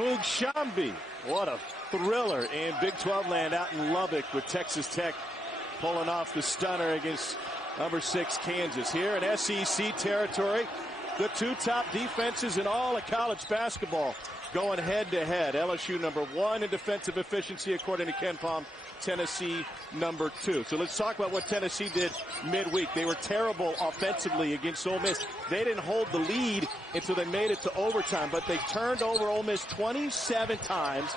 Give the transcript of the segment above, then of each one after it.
Boog-Shambi. What a thriller in Big 12 land out in Lubbock with Texas Tech pulling off the stunner against number 6 Kansas. Here in SEC territory, the two top defenses in all of college basketball going head-to-head. LSU number 1 in defensive efficiency according to Ken Palm. Tennessee number 2. So let's talk about what Tennessee did midweek. They were terrible offensively against Ole Miss. They didn't hold the lead until they made it to overtime, but they turned over Ole Miss 27 times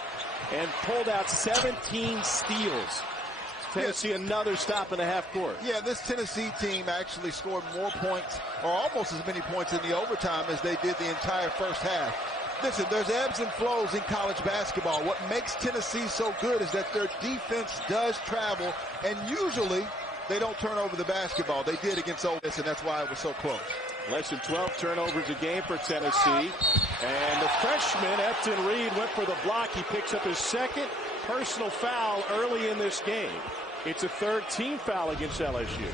and pulled out 17 steals. Tennessee another stop in the half court. Yeah, this Tennessee team actually scored more points, or almost as many points in the overtime as they did the entire first half. Listen, there's ebbs and flows in college basketball. What makes Tennessee so good is that their defense does travel, and usually they don't turn over the basketball. They did against Ole Miss, and that's why it was so close. Less than 12 turnovers a game for Tennessee. And the freshman, Efton Reed, went for the block. He picks up his second personal foul early in this game. It's a third team foul against LSU.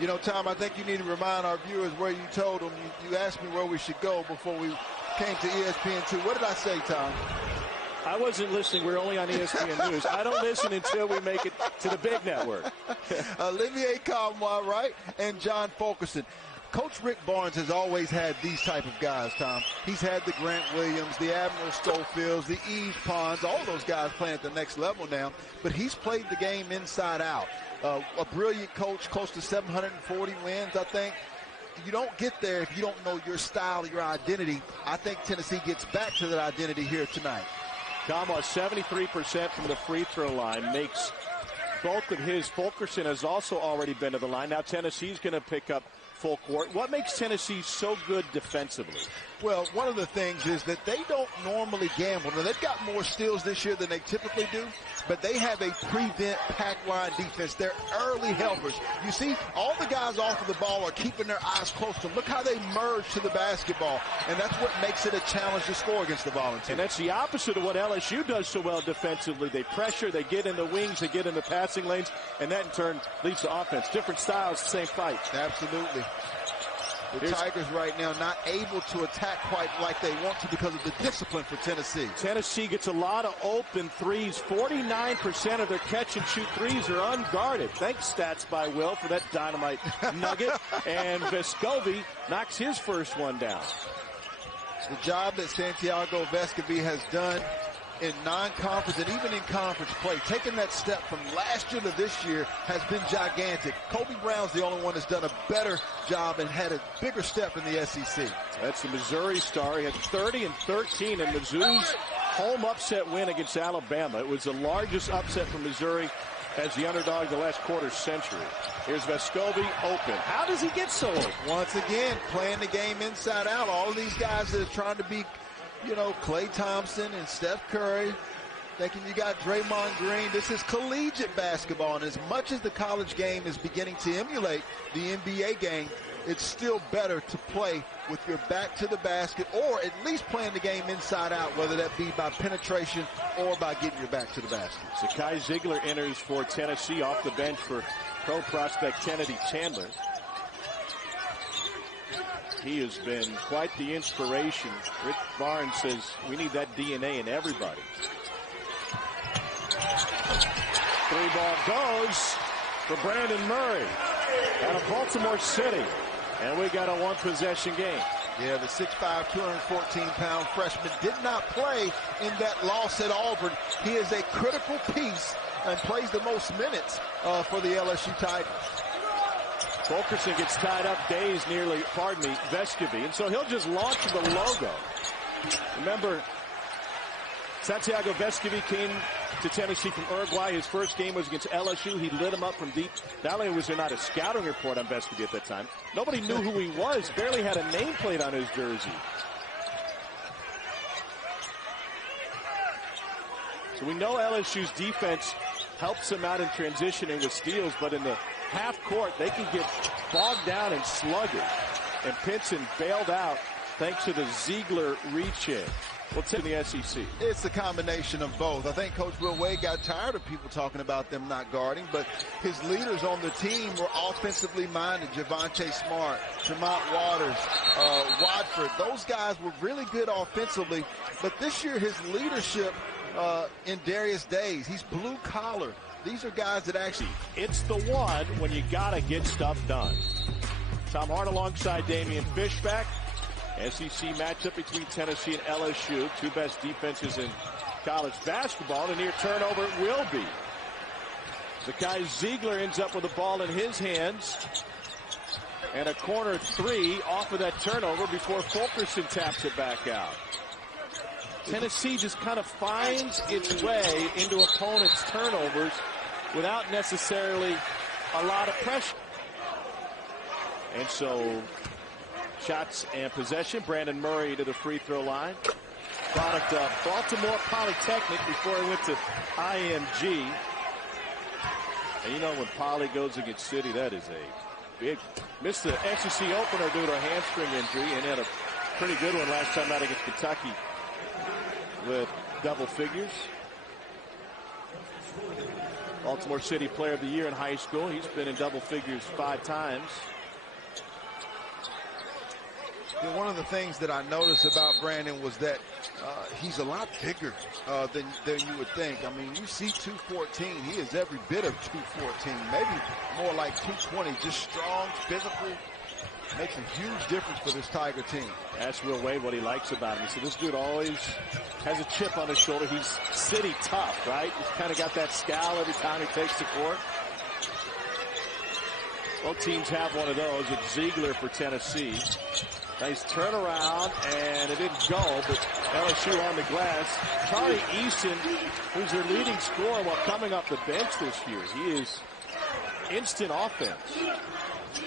You know, Tom, I think you need to remind our viewers where you told them. You asked me where we should go before we came to ESPN2. What did I say, Tom? I wasn't listening. We're only on ESPN News. I don't listen until we make it to the big network. Olivier Conroy, right? And John Fulkerson. Coach Rick Barnes has always had these type of guys, Tom. He's had the Grant Williams, the Admiral Schofields, the Yves Pons, all those guys playing at the next level now. But he's played the game inside out. A brilliant coach, close to 740 wins, I think. You don't get there if you don't know your style, your identity. I think Tennessee gets back to that identity here tonight. Conroy 73% from the free throw line, makes both of his. Fulkerson has also already been to the line. Now Tennessee's going to pick up full court. What makes Tennessee so good defensively? Well, one of the things is that they don't normally gamble. Now, they've got more steals this year than they typically do, but they have a prevent pack line defense. They're early helpers. You see, all the guys off of the ball are keeping their eyes close to. Look how they merge to the basketball, and that's what makes it a challenge to score against the Volunteers. And that's the opposite of what LSU does so well defensively. They pressure, they get in the wings, they get in the passing lanes, and that in turn leads to offense. Different styles, same fight. Absolutely. The Tigers right now not able to attack quite like they want to because of the discipline for Tennessee. Tennessee gets a lot of open threes. 49% of their catch-and-shoot threes are unguarded. Thanks, Stats by Will, for that dynamite nugget. And Vescovi knocks his first one down. The job that Santiago Vescovi has done in non-conference and even in conference play, taking that step from last year to this year has been gigantic. Kobe Brown's the only one that's done a better job and had a bigger step in the SEC. That's the Missouri star. He had 30 and 13 in Mizzou's home upset win against Alabama. It was the largest upset for Missouri as the underdog the last quarter century. Here's Vescovi open. How does he get so open? Once again, playing the game inside out. All of these guys that are trying to be, you know, Klay Thompson and Steph Curry, thinking you got Draymond Green. This is collegiate basketball, and as much as the college game is beginning to emulate the NBA game, it's still better to play with your back to the basket, or at least playing the game inside out, whether that be by penetration or by getting your back to the basket. So Kai Ziegler enters for Tennessee off the bench for pro prospect Kennedy Chandler. He has been quite the inspiration. Rick Barnes says we need that DNA in everybody. Three ball goes for Brandon Murray out of Baltimore City. And we got a one-possession game. Yeah, the 6'5", 214-pound freshman did not play in that loss at Auburn. He is a critical piece and plays the most minutes for the LSU Tigers. Fulkerson gets tied up, dazed nearly, Vescovi. And so he'll just launch the logo. Remember, Santiago Vescovi came to Tennessee from Uruguay. His first game was against LSU. He lit him up from deep. Not only was there not a scouting report on Vescovi at that time, nobody knew who he was, barely had a nameplate on his jersey. So we know LSU's defense helps him out in transitioning with steals, but in the half court, they can get bogged down and sluggish. And Pinson bailed out thanks to the Ziegler reach in. Well, in the SEC. It's a combination of both. I think Coach Will Wade got tired of people talking about them not guarding, but his leaders on the team were offensively minded. Javonte Smart, Tremont Waters, Watford. Those guys were really good offensively, but this year his leadership in Darius Days, he's blue collar. These are guys that actually... It's the one when you got to get stuff done. Tom Hart alongside Damian Fishback. SEC matchup between Tennessee and LSU. Two best defenses in college basketball. And a near turnover it will be. The guy Ziegler ends up with the ball in his hands. And a corner three off of that turnover before Fulkerson taps it back out. Tennessee just kind of finds its way into opponents' turnovers without necessarily a lot of pressure. And so shots and possession. Brandon Murray to the free throw line. Product of Baltimore Polytechnic before he went to IMG. And you know when Poly goes against City, that is a big... Missed the SEC opener due to a hamstring injury and had a pretty good one last time out against Kentucky with double figures. Baltimore City Player of the Year in high school. He's been in double figures 5 times. Yeah, one of the things that I noticed about Brandon was that he's a lot bigger than you would think. I mean, you see 214. He is every bit of 214, maybe more like 220. Just strong, physical. Makes a huge difference for this Tiger team. Ask Will Wade what he likes about him. He said this dude always has a chip on his shoulder. He's city tough, right? He's kind of got that scowl every time he takes the court. Both teams have one of those. It's Ziegler for Tennessee. Nice turnaround, and it didn't go, but LSU on the glass. Charlie Easton, who's their leading scorer while coming off the bench this year. He is instant offense.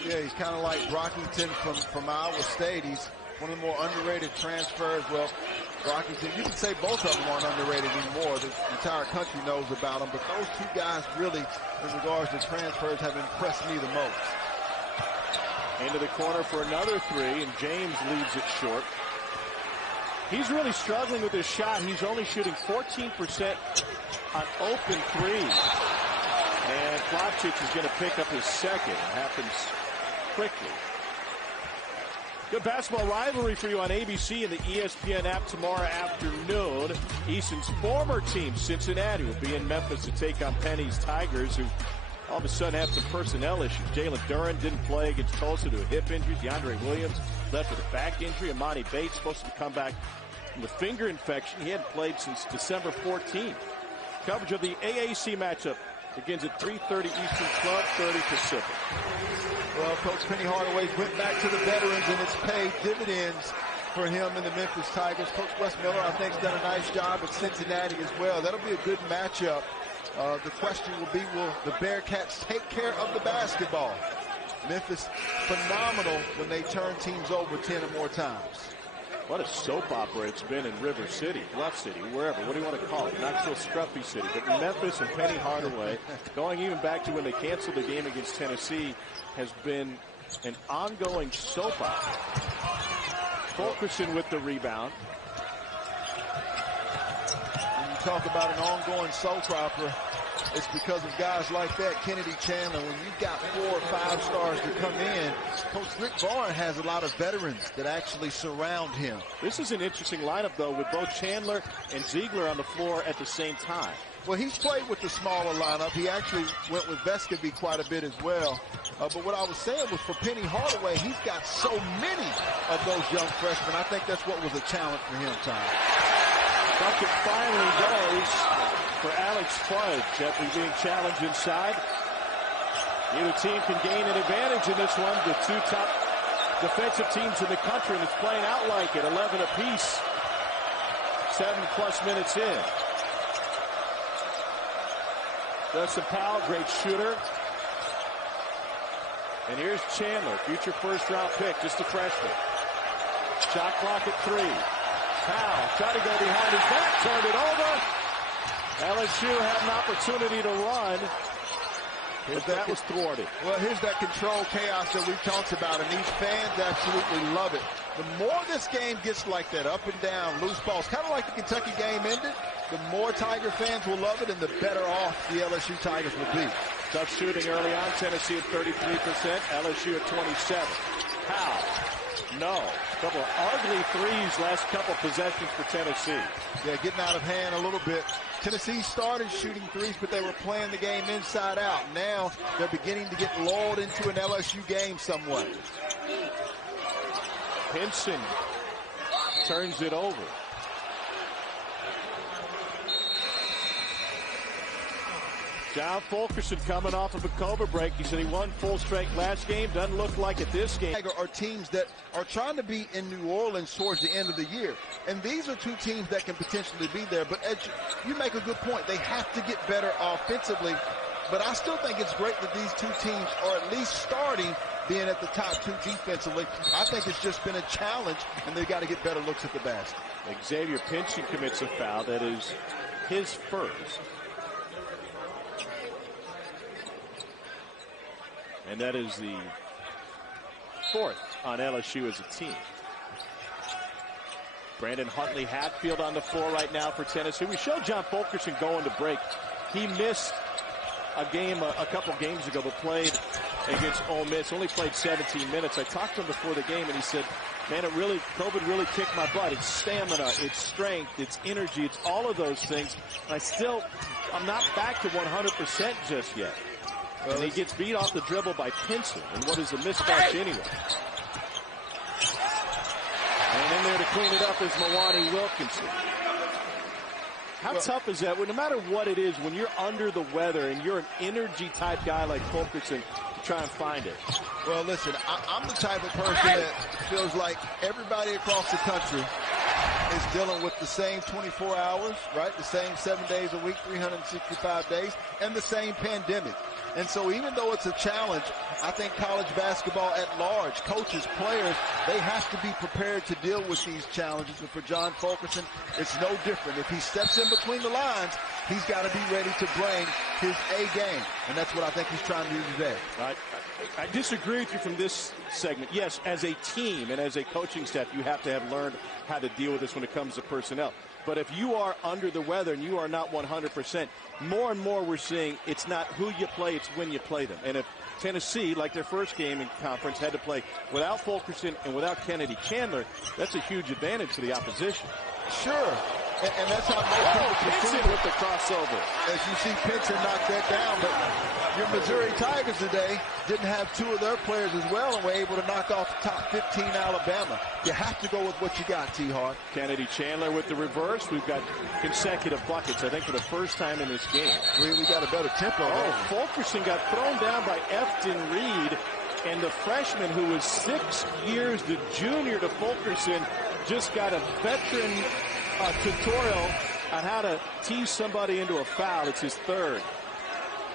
Yeah, he's kind of like Brockington from Iowa State. He's one of the more underrated transfers. Well, Brockington, you can say both of them aren't underrated anymore. The entire country knows about them, but those two guys really, in regards to transfers, have impressed me the most. Into the corner for another three, and James leaves it short. He's really struggling with his shot. He's only shooting 14% on open threes. And Flopchich is going to pick up his second. It happens quickly. Good basketball rivalry for you on ABC and the ESPN app tomorrow afternoon. Easton's former team, Cincinnati, will be in Memphis to take on Penny's Tigers, who all of a sudden have some personnel issues. Jalen Duran didn't play against Tulsa due to hip injuries. DeAndre Williams left with a back injury. Amani Bates supposed to come back from a finger infection. He hadn't played since December 14th. Coverage of the AAC matchup begins at 3:30 Eastern, 12:30 Pacific. Well, Coach Penny Hardaway went back to the veterans, and it's paid dividends for him in the Memphis Tigers. Coach Wes Miller, I think, has done a nice job at Cincinnati as well. That'll be a good matchup. The question will be, will the Bearcats take care of the basketball? Memphis, phenomenal when they turn teams over 10 or more times. What a soap opera it's been in River City, Bluff City, wherever. What do you want to call it? Not so scruffy city, but Memphis and Penny Hardaway, going even back to when they canceled the game against Tennessee, has been an ongoing soap opera. Fulkerson with the rebound. When you talk about an ongoing soap opera, it's because of guys like that. Kennedy Chandler, when you've got 4 or 5 stars to come in, Coach Rick Barnes has a lot of veterans that actually surround him. This is an interesting lineup, though, with both Chandler and Ziegler on the floor at the same time. Well, he's played with the smaller lineup. He actually went with Vescovy quite a bit as well. But what I was saying was for Penny Hardaway, he's got so many of those young freshmen. I think that's what was a challenge for him, Tom. Bucket finally goes for Alex Fudge after being challenged inside. Either team can gain an advantage in this one. The 2 top defensive teams in the country, and it's playing out like it. 11 apiece. 7+ minutes in. Dustin Powell, great shooter. And here's Chandler, future first-round pick, just a freshman. Shot clock at 3. Powell tried to go behind his back, turned it over. LSU had an opportunity to run, but that was thwarted. Well, here's that control chaos that we've talked about, and these fans absolutely love it. The more this game gets like that, up and down, loose balls, kind of like the Kentucky game ended, the more Tiger fans will love it and the better off the LSU Tigers will be. Tough shooting early on. Tennessee at 33%, LSU at 27%. How? No. Couple of ugly threes last couple possessions for Tennessee. Yeah, getting out of hand a little bit. Tennessee started shooting threes, but they were playing the game inside out. Now they're beginning to get lulled into an LSU game somewhat. Pinson turns it over. John Fulkerson coming off of a COVID break. He said he won full strength last game. Doesn't look like it this game. Are teams that are trying to be in New Orleans towards the end of the year. And these are two teams that can potentially be there. But as you make a good point. They have to get better offensively. But I still think it's great that these two teams are at least starting being at the top two defensively. I think it's just been a challenge, and they've got to get better looks at the basket. Xavier Pinson commits a foul. That is his first. And that is the fourth on LSU as a team. Brandon Huntley-Hatfield on the floor right now for Tennessee. We showed John Fulkerson going to break. He missed a game a couple games ago, but played against Ole Miss. Only played 17 minutes. I talked to him before the game, and he said, man, COVID really kicked my butt. It's stamina, it's strength, it's energy, it's all of those things. And I'm not back to 100% just yet. Well, and he gets beat off the dribble by Pinson, and what is a mismatch anyway. And in there to clean it up is Mwani Wilkinson. How tough is that? Well, no matter what it is, when you're under the weather and you're an energy-type guy like Fulkerson, to try and find it. Well, listen, I'm the type of person that feels like everybody across the country is dealing with the same 24 hours, right? The same 7 days a week, 365 days, and the same pandemic. And so even though it's a challenge, I think college basketball at large, coaches, players, they have to be prepared to deal with these challenges. And for John Fulkerson, it's no different. If he steps in between the lines, he's got to be ready to bring his A game. And that's what I think he's trying to do today. I disagree with you from this segment. Yes, as a team and as a coaching staff, you have to have learned how to deal with this when it comes to personnel. But if you are under the weather and you are not 100%, more and more we're seeing it's not who you play, it's when you play them. And if Tennessee, like their first game in conference, had to play without Fulkerson and without Kennedy Chandler, that's a huge advantage to the opposition. Sure. And that's how most people Pinson with the crossover. As you see Pinson knock that down, but your Missouri Tigers today didn't have two of their players as well and were able to knock off the top 15 Alabama. You have to go with what you got, T-Hart. Kennedy Chandler with the reverse. We've got consecutive buckets, I think, for the first time in this game. We got a better tempo. Fulkerson got thrown down by Efton Reed, and the freshman who was 6 years the junior to Fulkerson just got a veteran tutorial on how to tease somebody into a foul. It's his third.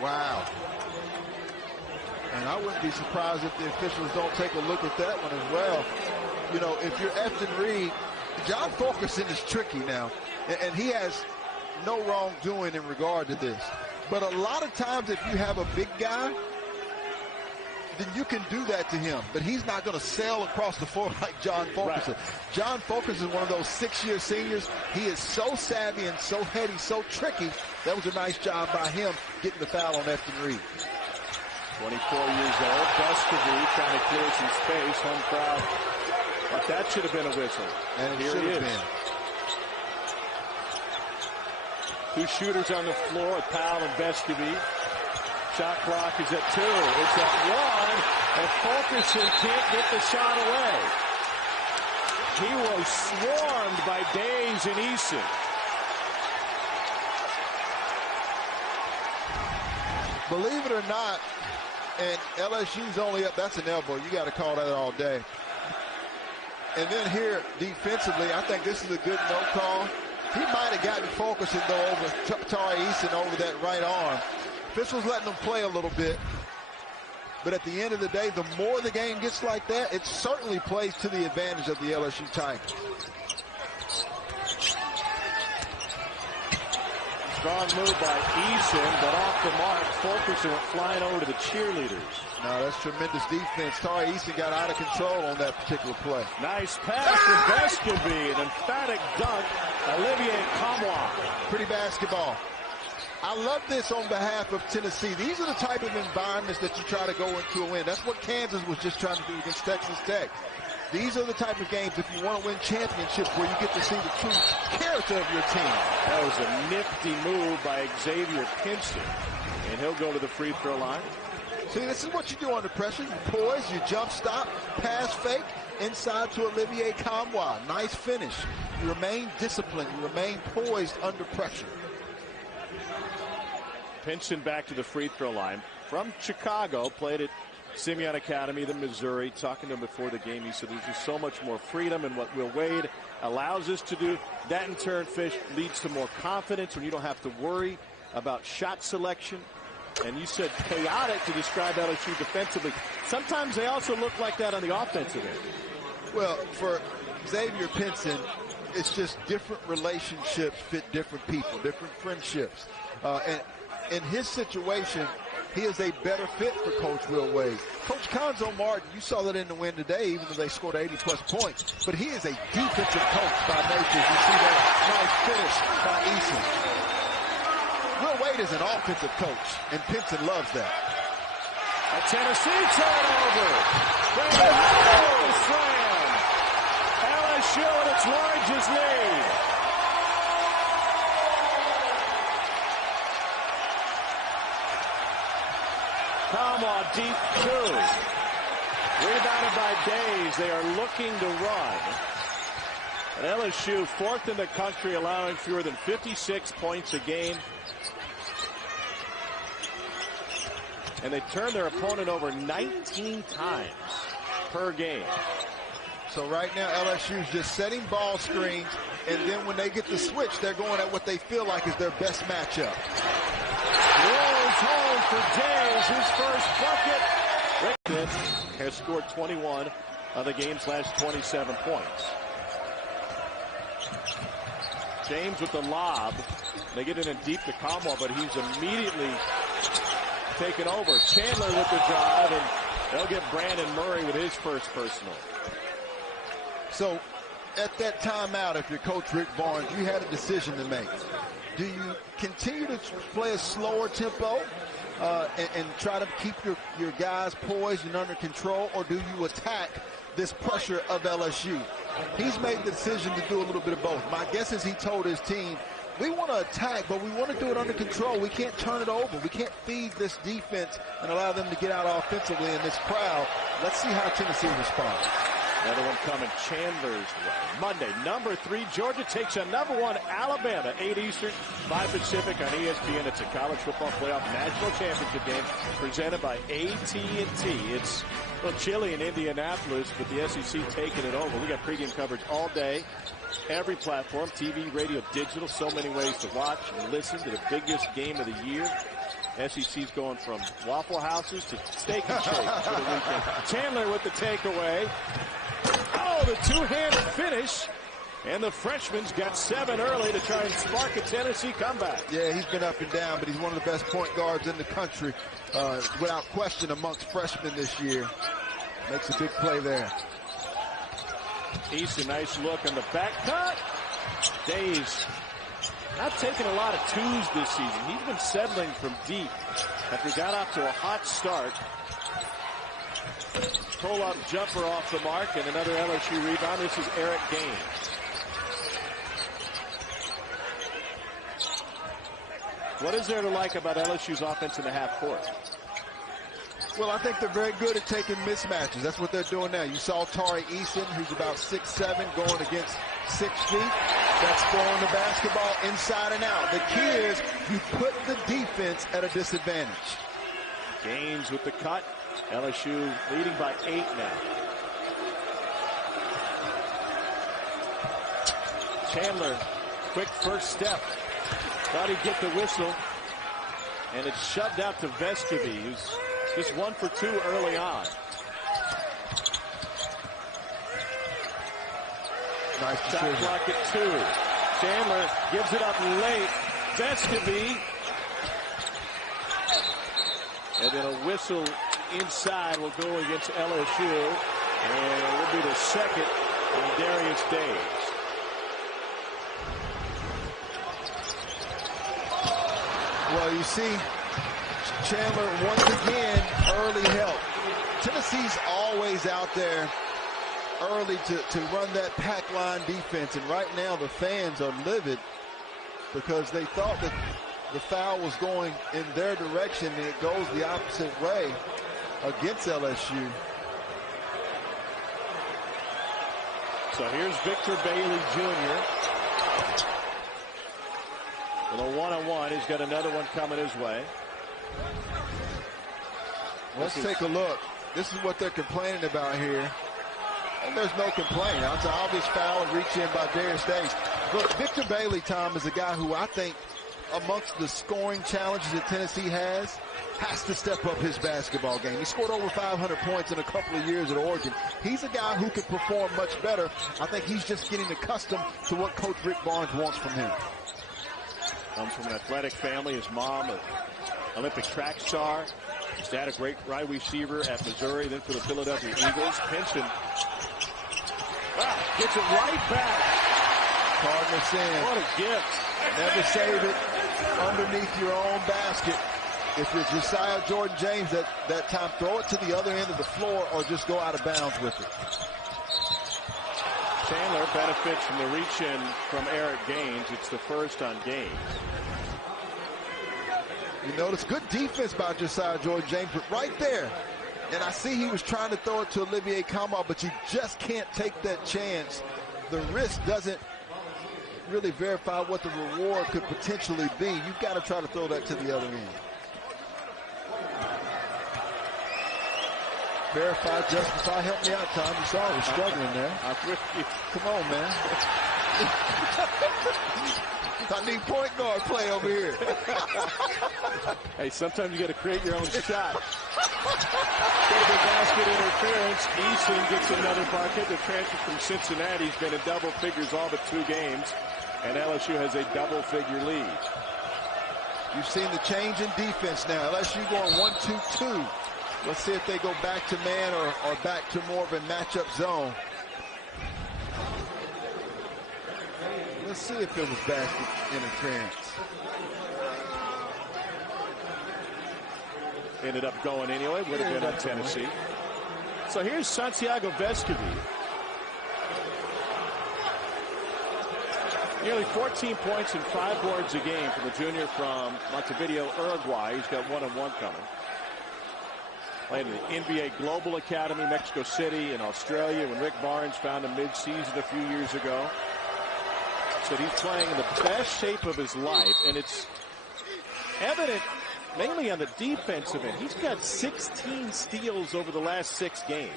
Wow. And I wouldn't be surprised if the officials don't take a look at that one as well. You know, if you're Efton Reed, John Fulkerson is tricky now, and he has no wrongdoing in regard to this. But a lot of times if you have a big guy, then you can do that to him. But he's not going to sail across the floor like John Fulkerson. Right. John Fulkerson is one of those 6-year seniors. He is so savvy and so heady, so tricky. That was a nice job by him getting the foul on Efton Reed. 24 years old, Buscovy trying to clear some space. Home crowd. But that should have been a whistle. And here he is. Two shooters on the floor, Powell and Buscovy. Shot clock is at 2. It's at 1, and Fulkerson can't get the shot away. He was swarmed by Days and Eason. Believe it or not, and LSU's only up. That's an elbow. You got to call that all day. And then here, defensively, I think this is a good no call. He might have gotten Fulkerson, though, over Tari Eason over that right arm. Officials letting them play a little bit. But at the end of the day, the more the game gets like that, it certainly plays to the advantage of the LSU Tigers. Strong move by Eason, but off the mark. Fulkerson went flying over to the cheerleaders. No, that's tremendous defense. Tari Eason got out of control on that particular play. Nice pass to Vescovi, an emphatic dunk. Olivier Kamwa. Pretty basketball. I love this on behalf of Tennessee. These are the type of environments that you try to go into a win. That's what Kansas was just trying to do against Texas Tech. These are the type of games, if you want to win championships, where you get to see the true character of your team. That was a nifty move by Xavier Pinson. And he'll go to the free throw line. See, this is what you do under pressure. You poise, you jump stop, pass fake, inside to Olivier Kamwa. Nice finish. You remain disciplined. You remain poised under pressure. Pinson back to the free throw line. From Chicago, played at Simeon Academy, the Missouri. Talking to him before the game, he said there's just so much more freedom in what Will Wade allows us to do. That in turn, Fish, leads to more confidence when you don't have to worry about shot selection. And you said chaotic to describe LSU defensively. Sometimes they also look like that on the offensive end. Well, for Xavier Pinson, it's just different relationships fit different people, different friendships. And in his situation, he is a better fit for Coach Will Wade. Coach Conzo Martin, you saw that in the win today, even though they scored 80-plus points. But he is a defensive coach by nature. You see that nice finish by Eason. Will Wade is an offensive coach, and Pinson loves that. A Tennessee turnover. Slam. LSU at its largest lead. Kamwa deep two. Rebounded by Days. They are looking to run. And LSU, fourth in the country, allowing fewer than 56 points a game. And they turn their opponent over 19 times per game. So right now, LSU is just setting ball screens, and then when they get the switch, they're going at what they feel like is their best matchup. Rolls home for Days, his first bucket. Rick has scored 21 of the game's last 27 points. James with the lob. They get in deep to Kamwa, but he's immediately taken over. Chandler with the drive, and they'll get Brandon Murray with his first personal. So at that timeout, if you're Coach Rick Barnes, you had a decision to make. Do you continue to play a slower tempo and try to keep your guys poised and under control, or do you attack this pressure of LSU? He's made the decision to do a little bit of both. My guess is he told his team, we want to attack, but we want to do it under control. We can't turn it over. We can't feed this defense and allow them to get out offensively in this crowd. Let's see how Tennessee responds. Another one coming Chandler's way. Monday, number 3, Georgia takes on number 1, Alabama, 8 Eastern, 5 Pacific on ESPN. It's a college football playoff national championship game presented by AT&T. It's a little chilly in Indianapolis, but the SEC taking it over. We got pregame coverage all day. Every platform, TV, radio, digital, so many ways to watch and listen to the biggest game of the year. SEC's going from Waffle Houses to Steak and Shake for the weekend. Chandler with the takeaway. Oh, the two-handed finish. And the freshman's got 7 early to try and spark a Tennessee comeback. Yeah, he's been up and down, but he's one of the best point guards in the country, without question, amongst freshmen this year. Makes a big play there. East, a nice look on the back cut. Days not taking a lot of twos this season. He's been settling from deep after he got off to a hot start. Pull-up jumper off the mark, and another LSU rebound. This is Eric Gaines. What is there to like about LSU's offense in the half court? Well, I think they're very good at taking mismatches. That's what they're doing now. You saw Tari Eason, who's about 6'7", going against 6 feet. That's throwing the basketball inside and out. The key is you put the defense at a disadvantage. Gaines with the cut. LSU leading by 8 now. Chandler, quick first step. Thought he'd get the whistle. And it's shoved out to Vescovi, who's just 1 for 2 early on. Nice shot clock at 2. Chandler gives it up late. Vescovi. And then a whistle inside will go against LSU. And it will be the second on Darius Days. Well, you see, Chandler once again early help. Tennessee's always out there early to run that pack line defense, and right now the fans are livid because they thought that the foul was going in their direction, and it goes the opposite way against LSU. So here's Victor Bailey Jr. with a one-on-one. He's got another one coming his way. Let's take a look. This is what they're complaining about here. And there's no complaint. It's an obvious foul and reach in by Darius Days. Look, Victor Bailey, Tom, is a guy who I think amongst the scoring challenges that Tennessee has to step up his basketball game. He scored over 500 points in a couple of years at Oregon. He's a guy who can perform much better. I think he's just getting accustomed to what Coach Rick Barnes wants from him. Comes from an athletic family. His mom, an Olympic track star. His dad, a great wide receiver at Missouri, then for the Philadelphia Eagles. Pinson. Wow, gets it right back. Cardinal sin. What a gift. Never save it underneath your own basket. If you're Josiah Jordan-James that time, throw it to the other end of the floor or just go out of bounds with it. Chandler benefits from the reach-in from Eric Gaines. It's the first on Gaines. You notice good defense by Josiah Jordan-James, but right there, and I see he was trying to throw it to Olivier Kamal, but you just can't take that chance. The risk doesn't really verify what the reward could potentially be. You've got to try to throw that to the other end. Verify, justify, help me out, Tom. You saw I was struggling there. Come on, man. I need point guard play over here. Hey, sometimes you got to create your own shot. Big basket interference. Eason gets another bucket. The transfer from Cincinnati has been in double figures all but 2 games, and LSU has a double-figure lead. You've seen the change in defense now. LSU going 1-2-2. Let's see if they go back to man or back to more of a matchup zone. Let's see if it was basket interference. Ended up going anyway. Would have been on Tennessee. So here's Santiago Vescovi. Nearly 14 points and 5 boards a game for the junior from Montevideo, Uruguay. He's got one-on-one coming. Played in the NBA Global Academy, Mexico City, in Australia, when Rick Barnes found him mid-season a few years ago. So he's playing in the best shape of his life, and it's evident mainly on the defensive end. He's got 16 steals over the last 6 games.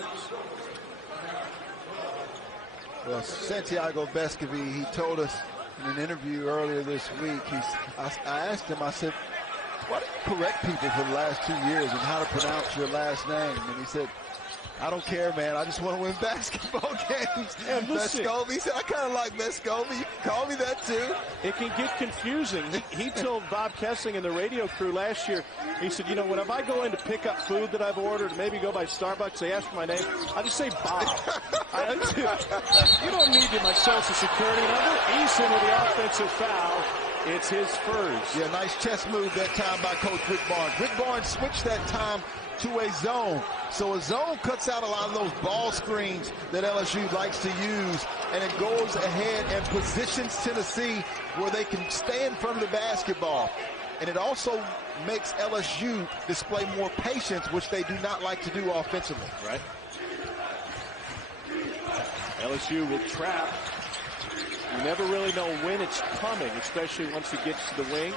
Well, Santiago Vescovi, he told us in an interview earlier this week, I asked him, I said, why do you correct people for the last 2 years and how to pronounce your last name? And he said, I don't care, man. I just want to win basketball games. And Vescovi, he said, I kind of like Vescovi. You can call me that too. It can get confusing. He told Bob Kessling and the radio crew last year, he said, you know, whenever I go in to pick up food that I've ordered, maybe go by Starbucks, they ask for my name, I just say Bob. You don't need my social security number. Eason with the offensive foul. It's his first. Yeah, nice chest move that time by Coach Rick Barnes. Rick Barnes switched that time to a zone. So a zone cuts out a lot of those ball screens that LSU likes to use, and it goes ahead and positions Tennessee where they can stay in front of the basketball. And it also makes LSU display more patience, which they do not like to do offensively. Right. LSU will trap. You never really know when it's coming, especially once it gets to the wing.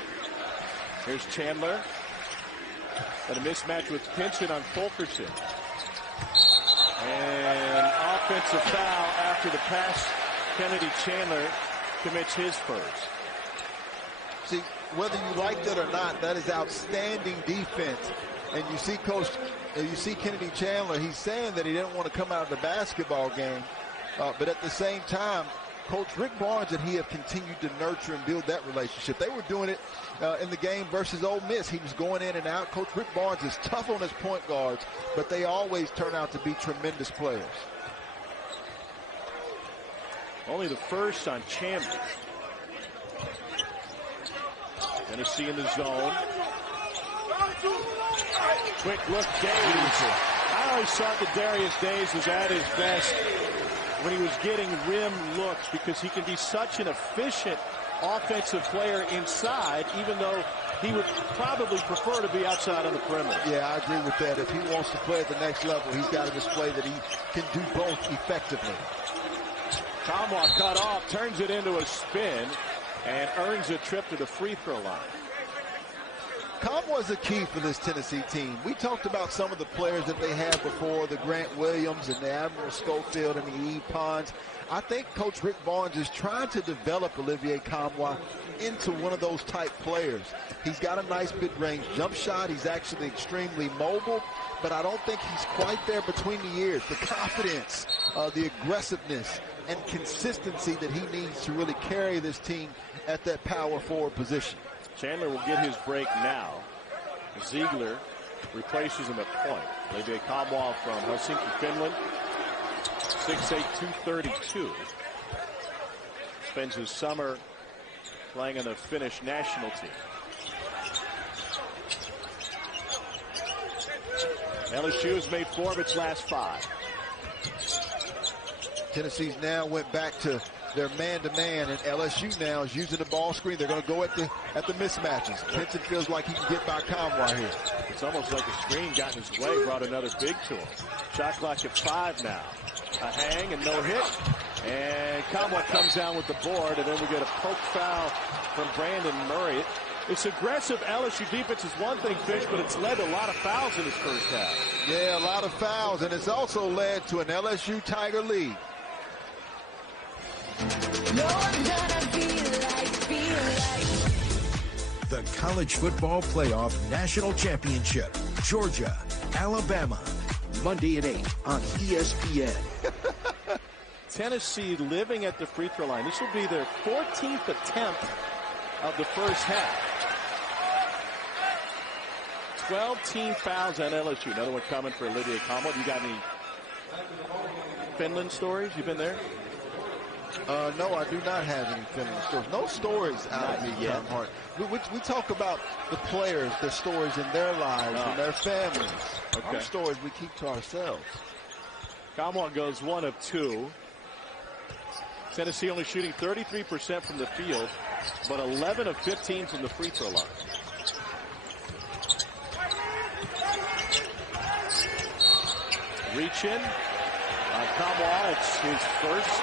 Here's Chandler. But a mismatch with Pinson on Fulkerson. And offensive foul after the pass. Kennedy Chandler commits his first. See, whether you like that or not, that is outstanding defense. And you see Kennedy Chandler, he's saying that he didn't want to come out of the basketball game. But at the same time, Coach Rick Barnes and he have continued to nurture and build that relationship. They were doing it in the game versus Ole Miss. He was going in and out. Coach Rick Barnes is tough on his point guards, but they always turn out to be tremendous players. Only the first on Chandler. Tennessee in the zone. Quick look, Days. I always thought that Darius Days was at his best when he was getting rim looks, because he can be such an efficient offensive player inside, even though he would probably prefer to be outside on the perimeter. Yeah, I agree with that. If he wants to play at the next level, he's got to display that he can do both effectively. Kamwa cut off, turns it into a spin, and earns a trip to the free throw line. Kamwa is a key for this Tennessee team. We talked about some of the players that they had before, the Grant Williams and the Admiral Schofield and the Eve Ponds. I think Coach Rick Barnes is trying to develop Olivier Kamwa into one of those type players. He's got a nice mid-range jump shot. He's actually extremely mobile, but I don't think he's quite there between the ears. The confidence, the aggressiveness, and consistency that he needs to really carry this team at that power forward position. Chandler will get his break now. Ziegler replaces him at point. Olivier Kamwa from Helsinki, Finland. 6'8", 232. Spends his summer playing on the Finnish national team. LSU has made 4 of its last 5. Tennessee's now went back to their man-to-man, and LSU now is using the ball screen. They're going to go at the mismatches. Pinson feels like he can get by Kamwa here. It's almost like a screen got in his way, brought another big to him. Shot clock at 5 now. A hang and no hit. And Kamwa comes down with the board, and then we get a poke foul from Brandon Murray. It's aggressive LSU defense is one thing, Fish, but it's led to a lot of fouls in this first half. Yeah, a lot of fouls, and it's also led to an LSU Tiger lead. The College Football Playoff National Championship. Georgia, Alabama. Monday at 8 on ESPN. Tennessee living at the free throw line. This will be their 14th attempt of the first half. 12 team fouls on LSU. Another one coming for Olivier Kamwa. You got any Finland stories? You been there? No, I do not have any Finland stories. No stories out of me, Tom Hart. We talk about the players, their stories in their lives and their families. Okay. Our stories we keep to ourselves. Kamwa goes 1 of 2. Tennessee only shooting 33% from the field, but 11 of 15 from the free throw line. Reach in. Kamwa, it's his first.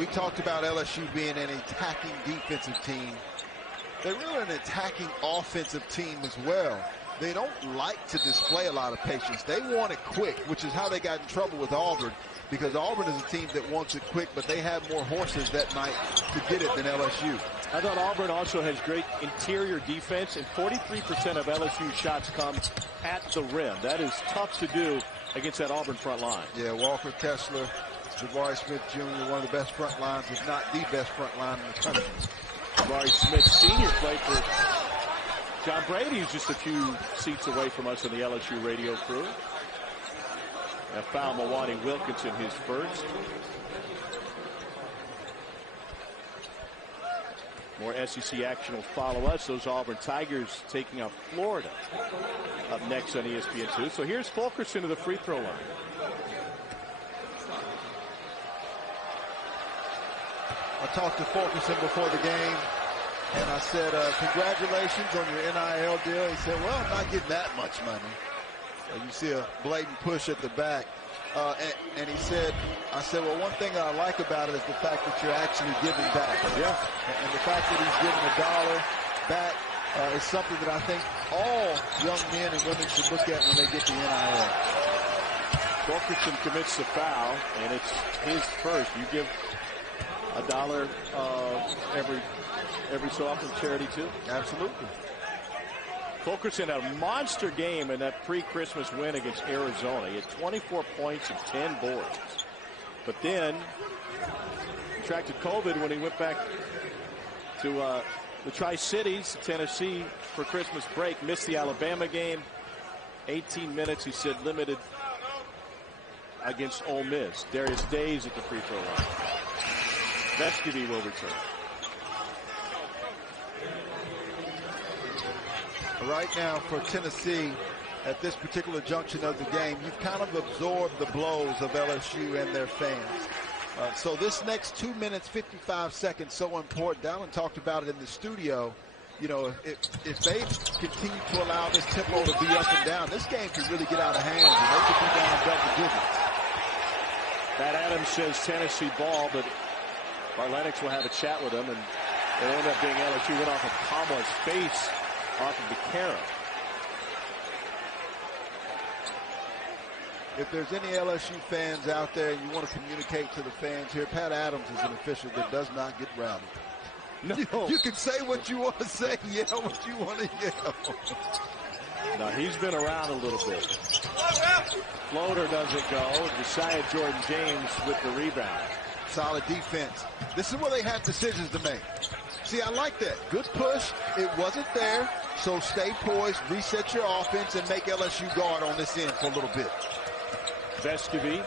We talked about LSU being an attacking defensive team. They're really an attacking offensive team as well. They don't like to display a lot of patience. They want it quick, which is how they got in trouble with Auburn, because Auburn is a team that wants it quick, but they have more horses that night to get it than LSU. I thought Auburn also has great interior defense, and 43% of LSU shots come at the rim. That is tough to do against that Auburn front line. Yeah, Walker Kessler, Jabari Smith Jr., one of the best front lines, if not the best front line in the country. Jabari Smith Sr. played for John Brady, who's just a few seats away from us on the LSU radio crew. And foul Milwaukee Wilkinson, his first. More SEC action will follow us. Those Auburn Tigers taking on Florida up next on ESPN2. So here's Fulkerson to the free throw line. I talked to Fulkerson before the game, and I said, congratulations on your NIL deal. He said, well, I'm not getting that much money. You see a blatant push at the back. And he said, I said, well, one thing that I like about it is the fact that you're actually giving back. Yeah. And the fact that he's giving $1 back is something that I think all young men and women should look at when they get the NIL. Fulkerson commits the foul, and it's his first. You give $1 every so often, charity too? Absolutely. Fulkerson had a monster game in that pre-Christmas win against Arizona. He had 24 points and 10 boards. But then contracted COVID when he went back to the Tri-Cities, Tennessee, for Christmas break. Missed the Alabama game. 18 minutes, he said, limited against Ole Miss. Darius Days at the free throw line. Vescovy will return. Right now for Tennessee, at this particular junction of the game, you've kind of absorbed the blows of LSU and their fans. So this next 2 minutes, 55 seconds, so important. Dallin talked about it in the studio. You know, if they continue to allow this tempo to be up and down, this game could really get out of hand, and they could be down double digits. Pat Adams says Tennessee ball, but Lennox will have a chat with him, and it ended up being LSU went off of Pablo's face off of the Cara. If there's any LSU fans out there and you want to communicate to the fans here, Pat Adams is an official that does not get rowdy. No. You can say what you want to say, yell what you want to yell. No, he's been around a little bit. Floater doesn't go. Josiah Jordan-James with the rebound. Solid defense. This is where they have decisions to make. See, I like that. Good push. It wasn't there. So stay poised, reset your offense, and make LSU guard on this end for a little bit. Vescovy.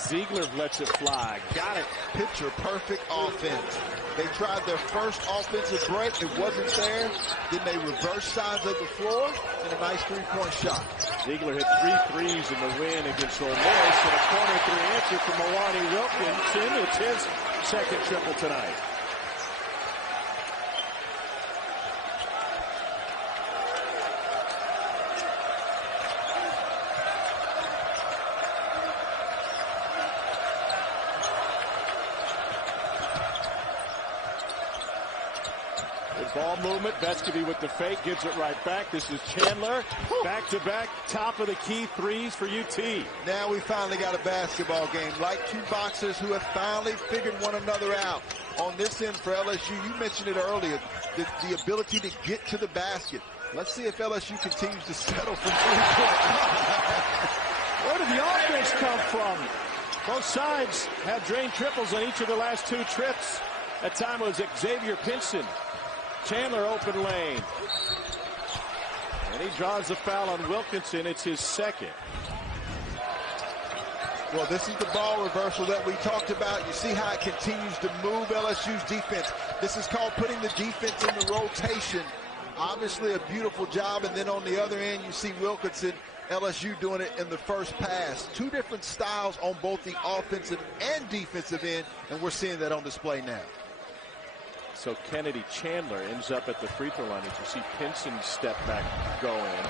Ziegler lets it fly. Got it. Picture perfect offense. They tried their first offensive break. It wasn't there. Then they reversed sides of the floor and a nice three-point shot. Ziegler hit 3 threes in the win against Ole Miss, and a corner three answer from Milwaukee Wilkinson. It's his second triple tonight. Ball movement. Vescovy with the fake. Gives it right back. This is Chandler. Back-to-back. Top of the key threes for UT. Now we finally got a basketball game. Like two boxers who have finally figured one another out. On this end for LSU, you mentioned it earlier, the ability to get to the basket. Let's see if LSU continues to settle for three-point. Where did the offense come from? Both sides have drained triples on each of the last 2 trips. That time was Xavier Pinson. Chandler open lane. And he draws the foul on Wilkinson. It's his second. Well, this is the ball reversal that we talked about. You see how it continues to move LSU's defense. This is called putting the defense in the rotation. Obviously a beautiful job. And then on the other end, you see Wilkinson, LSU doing it in the first pass. 2 different styles on both the offensive and defensive end. And we're seeing that on display now. So Kennedy Chandler ends up at the free throw line. As you see Pinson's step back go in.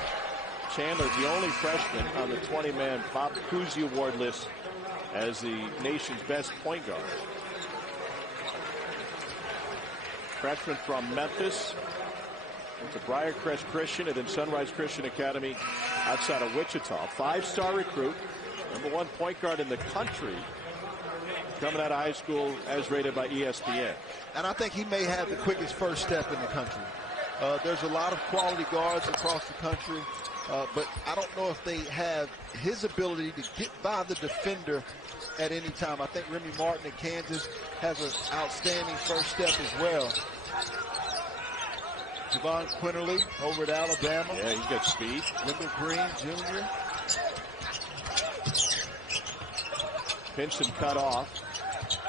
Chandler's the only freshman on the 20-man Bob Cousy Award list as the nation's best point guard. Freshman from Memphis. Went to Briarcrest Christian and then Sunrise Christian Academy outside of Wichita. 5-star recruit. #1 point guard in the country. Coming out of high school as rated by ESPN. And I think he may have the quickest first step in the country. There's a lot of quality guards across the country, but I don't know if they have his ability to get by the defender at any time. I think Remy Martin at Kansas has an outstanding first step as well. Javon Quinterly over at Alabama. Yeah, he's got speed. Wendell Green Jr. Pinson cut off.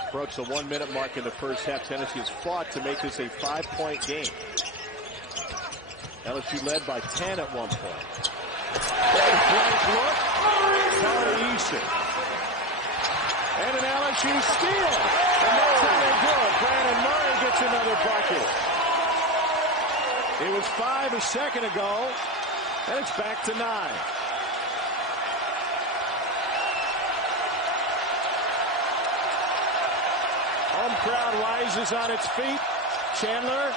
Approached the 1-minute mark in the first half. Tennessee has fought to make this a 5-point game. LSU led by 10 at one point. Look. Tari Eason. And an LSU steal. And that's how they do it. Brandon Murray gets another bucket. It was 5 a second ago. And it's back to 9. Home crowd rises on its feet. Chandler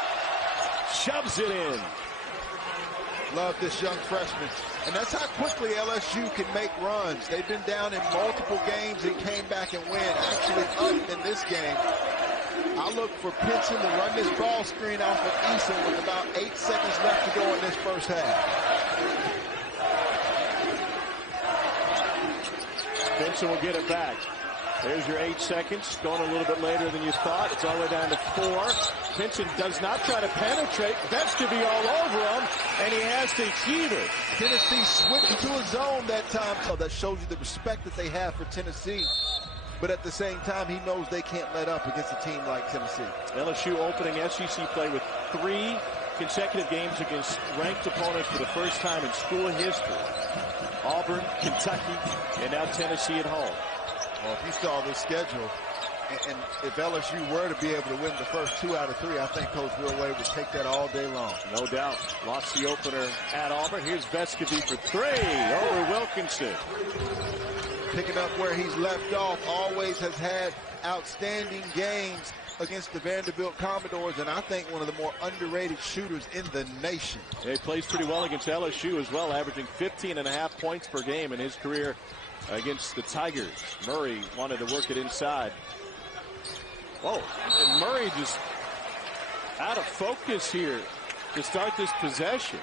shoves it in. Love this young freshman. And that's how quickly LSU can make runs. They've been down in multiple games and came back and win. Actually up in this game. I look for Pinson to run this ball screen off of Eason with about 8 seconds left to go in this first half. Pinson will get it back. There's your 8 seconds. Going a little bit later than you thought. It's all the way down to 4. Pinson does not try to penetrate. Vescovi all over him, and he has to heave it. Tennessee switched to a zone that time. So that shows you the respect that they have for Tennessee. But at the same time, he knows they can't let up against a team like Tennessee. LSU opening SEC play with 3 consecutive games against ranked opponents for the first time in school history. Auburn, Kentucky, and now Tennessee at home. Well, if you saw this schedule, and if LSU were to be able to win the first 2 out of 3, I think Coach Will Wade would take that all day long. No doubt. Lost the opener at Auburn. Here's Vescovi for 3 over Wilkinson. Picking up where he's left off, always has had outstanding games against the Vanderbilt Commodores, and I think one of the more underrated shooters in the nation. Yeah, he plays pretty well against LSU as well, averaging 15.5 points per game in his career against the Tigers. Murray wanted to work it inside. Whoa, and Murray just out of focus here to start this possession.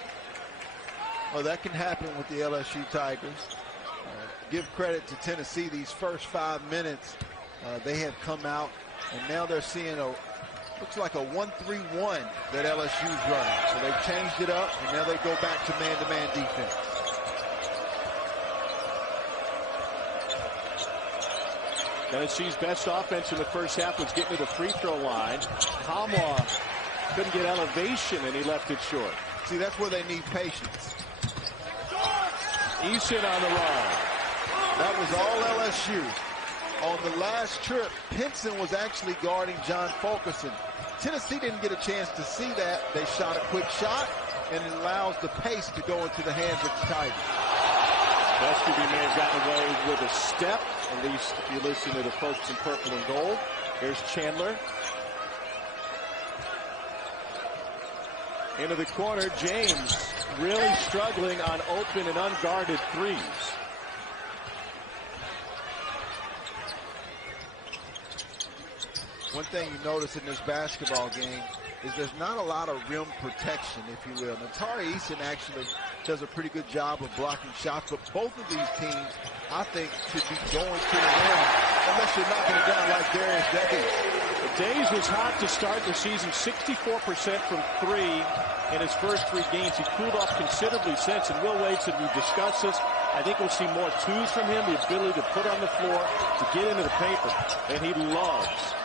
Well, that can happen with the LSU Tigers. Give credit to Tennessee. These first 5 minutes, they have come out, and now they're seeing looks like a 1-3-1 that LSU's running. So they've changed it up, and now they go back to man-to-man defense. Tennessee's best offense in the first half was getting to the free throw line. Kamwa couldn't get elevation, and he left it short. See, that's where they need patience. Eason on the run. That was all LSU. On the last trip, Pinson was actually guarding John Fulkerson. Tennessee didn't get a chance to see that. They shot a quick shot, and it allows the pace to go into the hands of the Tigers. Vescovi may have gotten away with a step, at least if you listen to the folks in purple and gold. Here's Chandler. Into the corner, James really struggling on open and unguarded threes. One thing you notice in this basketball game is there's not a lot of rim protection, if you will. Tari Eason actually does a pretty good job of blocking shots, but both of these teams, I think, should be going to the rim unless you're knocking it down like Darius Days. Days was hot to start the season, 64% from 3 in his first 3 games. He cooled off considerably since, and Will Wade said, we've discussed this. I think we'll see more twos from him, the ability to put on the floor, to get into the paper, and he loves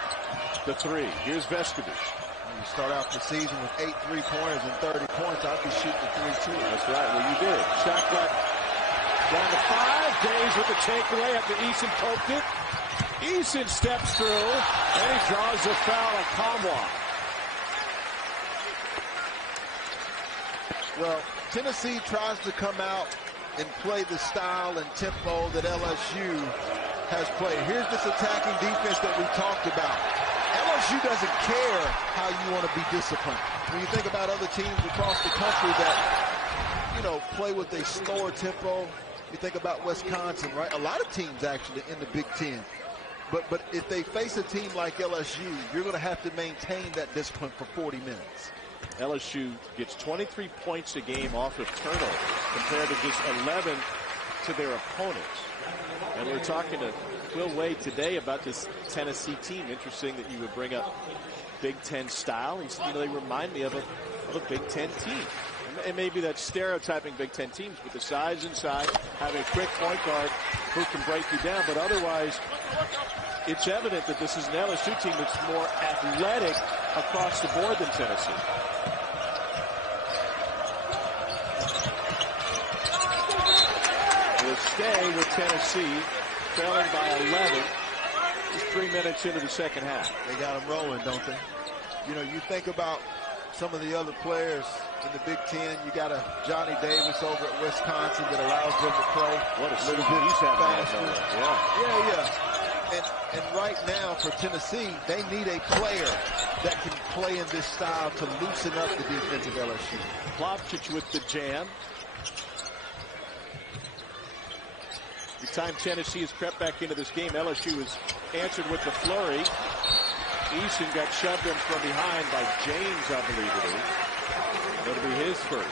the 3. Here's Vescovi. You start out the season with 8 3-pointers and 30 points. I'd be shooting the 3 too. That's right. Well, you did. Shot clock down to 5. Days with the takeaway after Eason poked it. Eason steps through, and he draws the foul on Kamwa. Well, Tennessee tries to come out and play the style and tempo that LSU has played. Here's this attacking defense that we talked about. LSU doesn't care how you want to be disciplined. When you think about other teams across the country that, you know, play with a slower tempo, you think about Wisconsin, right? A lot of teams actually in the Big Ten. But if they face a team like LSU, you're going to have to maintain that discipline for 40 minutes. LSU gets 23 points a game off of turnovers compared to just 11 to their opponents. And we're talking to Will Wade today about this Tennessee team. Interesting that you would bring up Big Ten style. He said, you know, they remind me of a Big Ten team. And maybe that's stereotyping Big Ten teams, but the size inside, having a quick point guard who can break you down. But otherwise, it's evident that this is an LSU team that's more athletic across the board than Tennessee. We'll stay with Tennessee, trailing by 11. Just 3 minutes into the second half. They got them rolling, don't they? You know, you think about some of the other players in the Big Ten. You got a Johnny Davis over at Wisconsin that allows them to play. What a little bit he's having faster. Yeah. And right now for Tennessee, they need a player that can play in this style to loosen up the defense of LSU. Plavsic with the jam. The time Tennessee has crept back into this game, LSU has answered with the flurry. Eason got shoved in from behind by James, I believe it is. It'll be his first.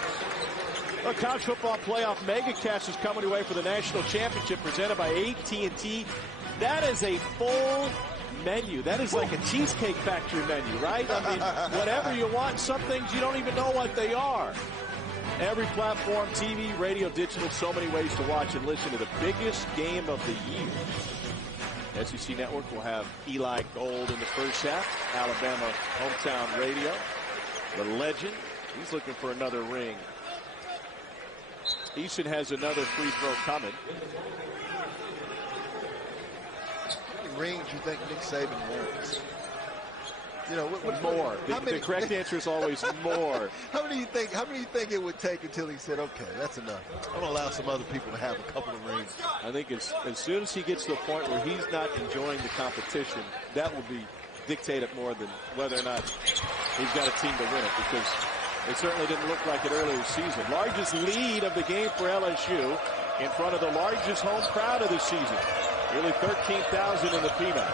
Well, college football playoff megacast is coming away for the national championship presented by AT&T. That is a full menu. That is like a Cheesecake Factory menu, right? I mean, whatever you want, some things you don't even know what they are. Every platform, TV, radio, digital, so many ways to watch and listen to the biggest game of the year. SEC Network will have Eli Gold in the first half. Alabama hometown radio. The legend, he's looking for another ring. Eason has another free throw coming. How many rings you think Nick Saban wants? You know, more. The correct answer is always more. How many do you think it would take until he said, okay, that's enough? I'm going to allow some other people to have a couple of rings. I think as soon as he gets to the point where he's not enjoying the competition, that will be dictated more than whether or not he's got a team to win it, because it certainly didn't look like it earlier this season. Largest lead of the game for LSU in front of the largest home crowd of the season. Nearly 13,000 in the Peanut.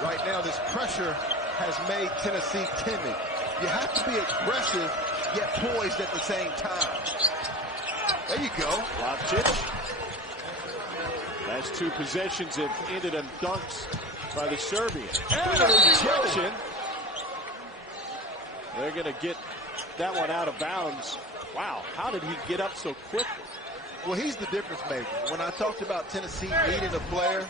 Right now, this pressure has made Tennessee timid. You have to be aggressive, yet poised at the same time. There you go. Lopchich. Last two possessions have ended in dunks by the Serbian. And a rejection. They're going to get that one out of bounds. Wow, how did he get up so quickly? Well, he's the difference maker. When I talked about Tennessee needing a player,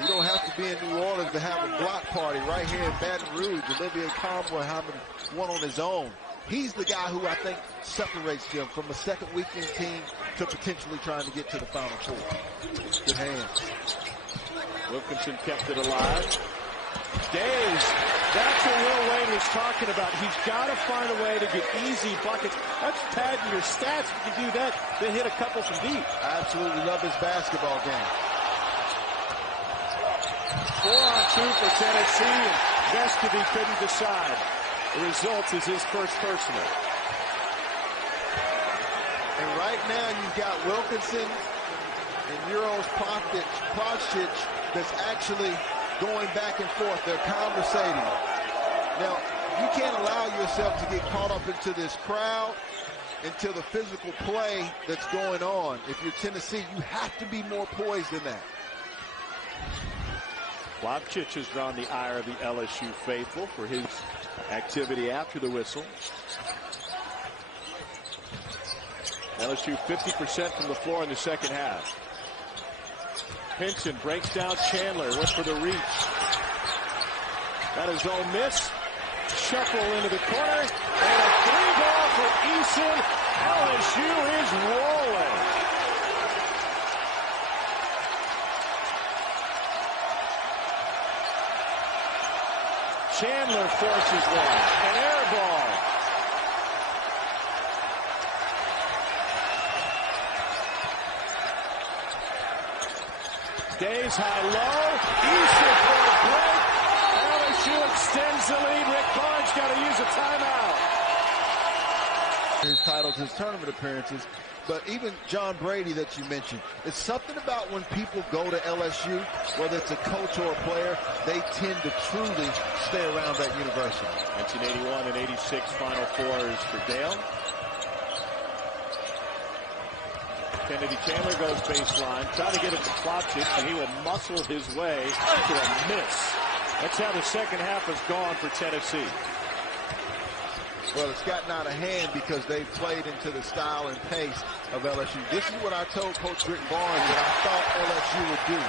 you don't have to be in New Orleans to have a block party. Right here in Baton Rouge, Olivier Conroy having one on his own. He's the guy who I think separates them from a second weekend team to potentially trying to get to the Final Four. Good hands. Wilkinson kept it alive. Days. That's what Will Wade was talking about. He's got to find a way to get easy buckets. That's padding your stats. If you can do that, then hit a couple from deep. I absolutely love his basketball game. 4-on-2 for Tennessee, and Vescovy couldn't decide. The result is his first personal. And right now you've got Wilkinson and Euros Plavšić that's actually going back and forth. They're conversating. Now, you can't allow yourself to get caught up into this crowd, into the physical play that's going on. If you're Tennessee, you have to be more poised than that. Plavšić has drawn the ire of the LSU faithful for his activity after the whistle. LSU 50% from the floor in the second half. Pinson breaks down Chandler, went for the reach. That is Ole Miss. Shuffle into the corner, and a three-ball for Eason. LSU is rolling. Chandler forces one, an air ball. Days high-low. Eason for a break. LSU extends the lead. Rick Barnes got to use a timeout. His titles, his tournament appearances, but even John Brady that you mentioned, it's something about when people go to LSU, whether it's a coach or a player, they tend to truly stay around that university. 1981 and 86 Final Fours for Dale. Kennedy Chandler goes baseline, trying to get it to Plavšić, and he will muscle his way to a miss. That's how the second half has gone for Tennessee. Well, it's gotten out of hand because they've played into the style and pace of LSU. This is what I told Coach Rick Barnes that I thought LSU would do.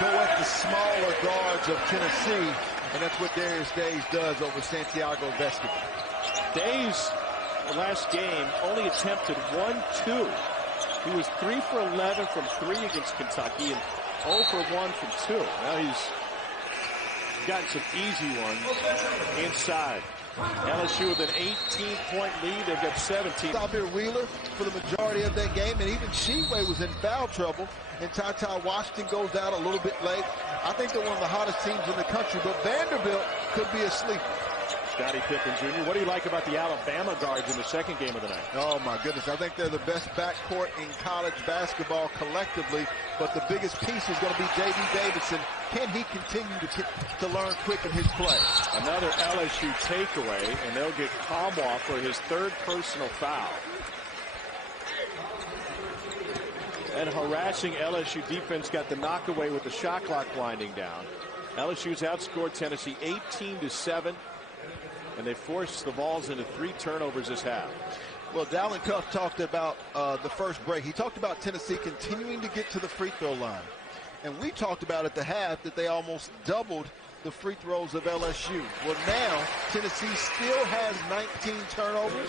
Go at the smaller guards of Tennessee, and that's what Darius Days does over Santiago Vescovy. Days, the last game, only attempted 1-2. He was 3 for 11 from 3 against Kentucky and 0 for 1 from 2. Now he's gotten some easy ones inside. LSU with an 18-point lead. They've got 17. Stop here, Wheeler, for the majority of that game, and even Sheway was in foul trouble, and Ty Washington goes out a little bit late. I think they're one of the hottest teams in the country, but Vanderbilt could be a sleeper. Scottie Pippen Jr. What do you like about the Alabama guards in the second game of the night? Oh, my goodness. I think they're the best backcourt in college basketball collectively, but the biggest piece is going to be J.D. Davidson. Can he continue to learn quick in his play? Another LSU takeaway, and they'll get Kamwa for his third personal foul. And harassing LSU defense got the knockaway with the shot clock winding down. LSU's outscored Tennessee 18-7, and they forced the Vols into 3 turnovers this half. Well, Dallin Cuff talked about the first break. He talked about Tennessee continuing to get to the free throw line. And we talked about at the half that they almost doubled the free throws of LSU. Well, now Tennessee still has 19 turnovers,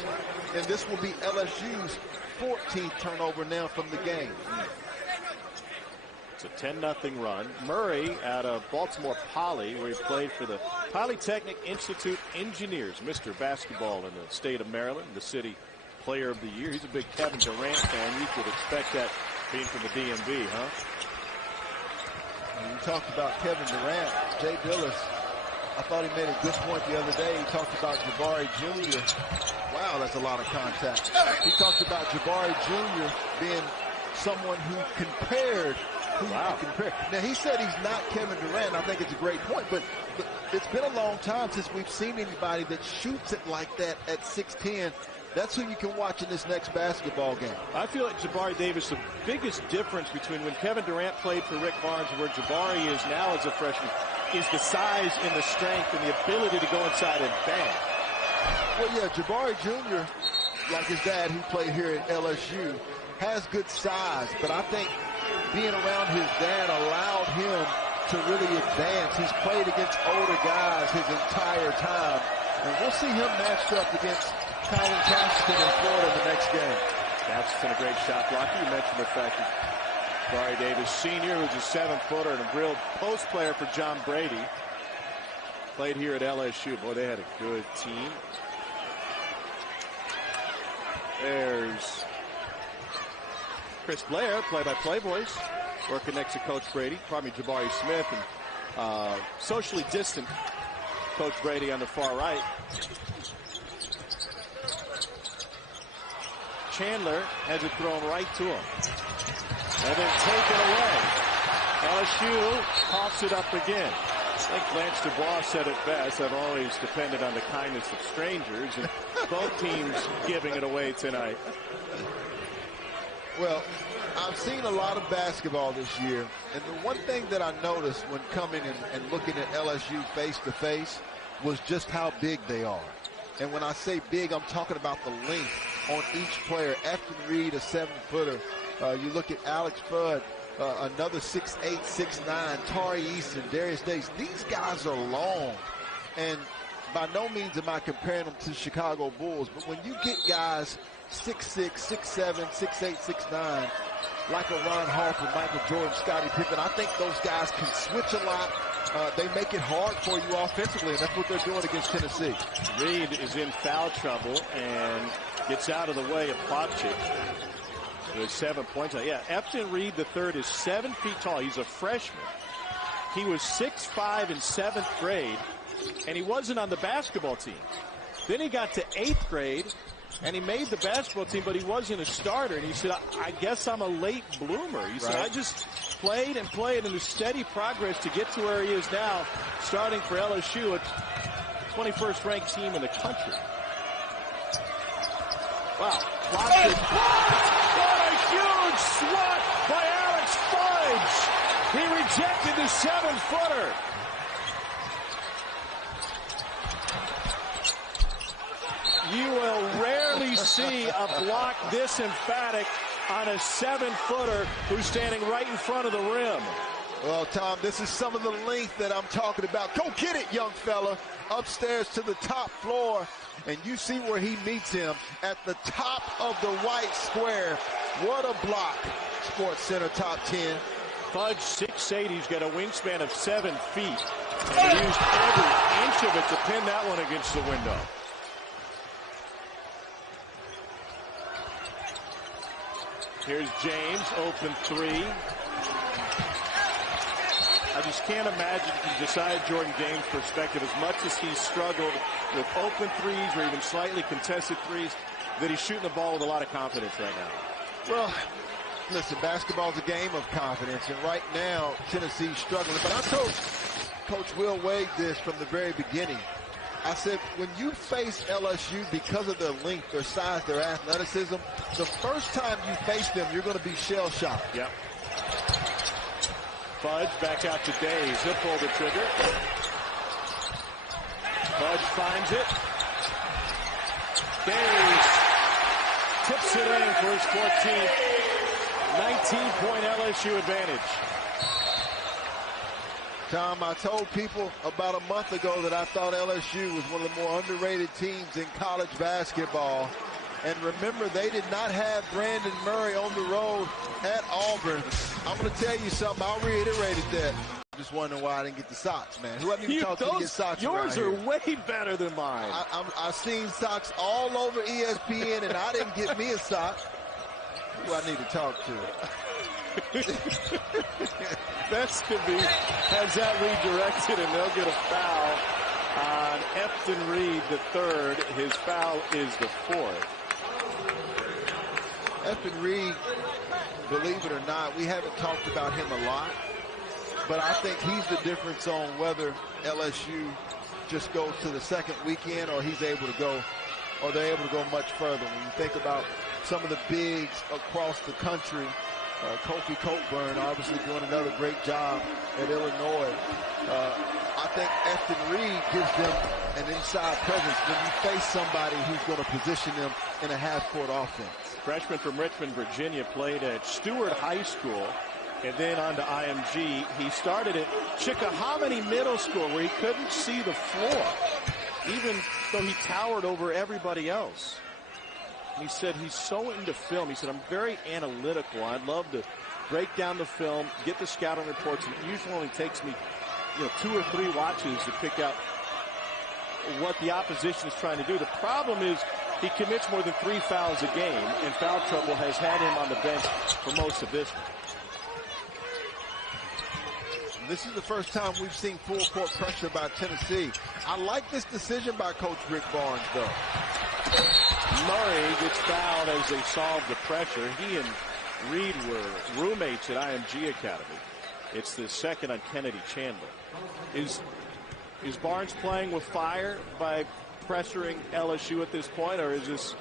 and this will be LSU's 14th turnover now from the game. It's a 10-0 run. Murray out of Baltimore Poly, where he played for the Polytechnic Institute Engineers, Mr. Basketball in the state of Maryland, the city player of the year. He's a big Kevin Durant fan. You could expect that being from the DMV, huh? When you talked about Kevin Durant, Jay Billis, I thought he made a good point the other day. He talked about Jabari Jr. Wow, that's a lot of contact. He talked about Jabari Jr. being someone who compared. Wow. Now, he said he's not Kevin Durant. I think it's a great point, but it's been a long time since we've seen anybody that shoots it like that at 6'10". That's who you can watch in this next basketball game. I feel like Jabari Davis, the biggest difference between when Kevin Durant played for Rick Barnes and where Jabari is now as a freshman is the size and the strength and the ability to go inside and bang. Well, yeah, Jabari Jr., like his dad who played here at LSU, has good size, but I think being around his dad allowed him to really advance. He's played against older guys his entire time, and we'll see him matched up against Colin Castleton in Florida in the next game. Castleton, a great shot blocker. You mentioned the fact that Jabari Davis Sr., who's a 7-footer and a real post player for John Brady, played here at LSU. Boy, they had a good team. There's Chris Blair, play-by-play voice, working next to Coach Brady. Pardon me, Jabari Smith, and socially distant Coach Brady on the far right. Chandler has it thrown right to him. And then taken away. LSU pops it up again. I think Lance Dubois said it best. I've always depended on the kindness of strangers, and both teams giving it away tonight. Well, I've seen a lot of basketball this year, and the one thing that I noticed when coming and looking at LSU face-to-face was just how big they are. And when I say big, I'm talking about the length on each player. Efton Reed, a 7-footer. You look at Alex Fudd, another 6'8", 6'9", Tari Eason, Darius Days. These guys are long. And by no means am I comparing them to Chicago Bulls, but when you get guys 6'6", 6'7", 6'8", 6'9", like a Ron Harper, Michael Jordan, Scottie Pippen, I think those guys can switch a lot. They make it hard for you offensively, and that's what they're doing against Tennessee. Reed is in foul trouble and gets out of the way of Popchik with 7 points. Yeah, Efton Reed III is 7 feet tall. He's a freshman. He was 6'5" in 7th grade, and he wasn't on the basketball team. Then he got to 8th grade, and he made the basketball team, but he wasn't a starter. And he said, I guess I'm a late bloomer. He said, I just played and played in a steady progress to get to where he is now, starting for LSU, a 21st ranked team in the country. Wow. What a huge swat by Alex Fudge. He rejected the 7-footer. You will rarely see a block this emphatic on a 7-footer who's standing right in front of the rim. Well, Tom, this is some of the length that I'm talking about. Go get it, young fella. Upstairs to the top floor. And you see where he meets him at the top of the white square. What a block. Sports Center top 10. Fudge 6'8". He's got a wingspan of 7 feet. And he used every inch of it to pin that one against the window. Here's James, open 3. I just can't imagine from Josiah Jordan-Gaines' perspective, as much as he's struggled with open threes or even slightly contested threes, that he's shooting the ball with a lot of confidence right now. Well, listen, basketball's a game of confidence, and right now Tennessee's struggling. But I told Coach Will Wade this from the very beginning. I said, when you face LSU, because of their length, their size, their athleticism, the first time you face them, you're going to be shell-shocked. Yep. Fudge back out to Days. He'll pull the trigger. Fudge finds it. Days tips it in for his 14th. 19-point LSU advantage. Tom, I told people about a month ago that I thought LSU was one of the more underrated teams in college basketball. And remember, they did not have Brandon Murray on the road at Auburn. I'm going to tell you something. I'll reiterate that. I'm just wondering why I didn't get the socks, man. Who haven't even talked to get socks yours are here? way better than mine. I've seen socks all over ESPN, and I didn't get me a sock. Who I need to talk to? That's to be has that redirected, and they'll get a foul on Efton Reed, the third. His foul is the fourth. Efton Reed, believe it or not, we haven't talked about him a lot, but I think he's the difference on whether LSU just goes to the second weekend or he's able to go, or they're able to go much further. When you think about some of the bigs across the country, Kofi Cockburn obviously doing another great job at Illinois. I think Efton Reed gives them an inside presence when you face somebody who's going to position them in a half-court offense. Freshman from Richmond, Virginia, played at Stewart High School and then on to IMG. He started at Chickahominy Middle School, where he couldn't see the floor, even though he towered over everybody else. He said he's so into film. He said, I'm very analytical. I'd love to break down the film, get the scouting reports. It usually only takes me 2 or 3 watches to pick out what the opposition is trying to do. The problem is he commits more than 3 fouls a game, and foul trouble has had him on the bench for most of this one. This is the first time we've seen full court pressure by Tennessee. I like this decision by Coach Rick Barnes, though. Murray gets fouled as they solve the pressure. He and Reed were roommates at IMG Academy. It's the second on Kennedy Chandler. Is Barnes playing with fire by pressuring LSU at this point, or is this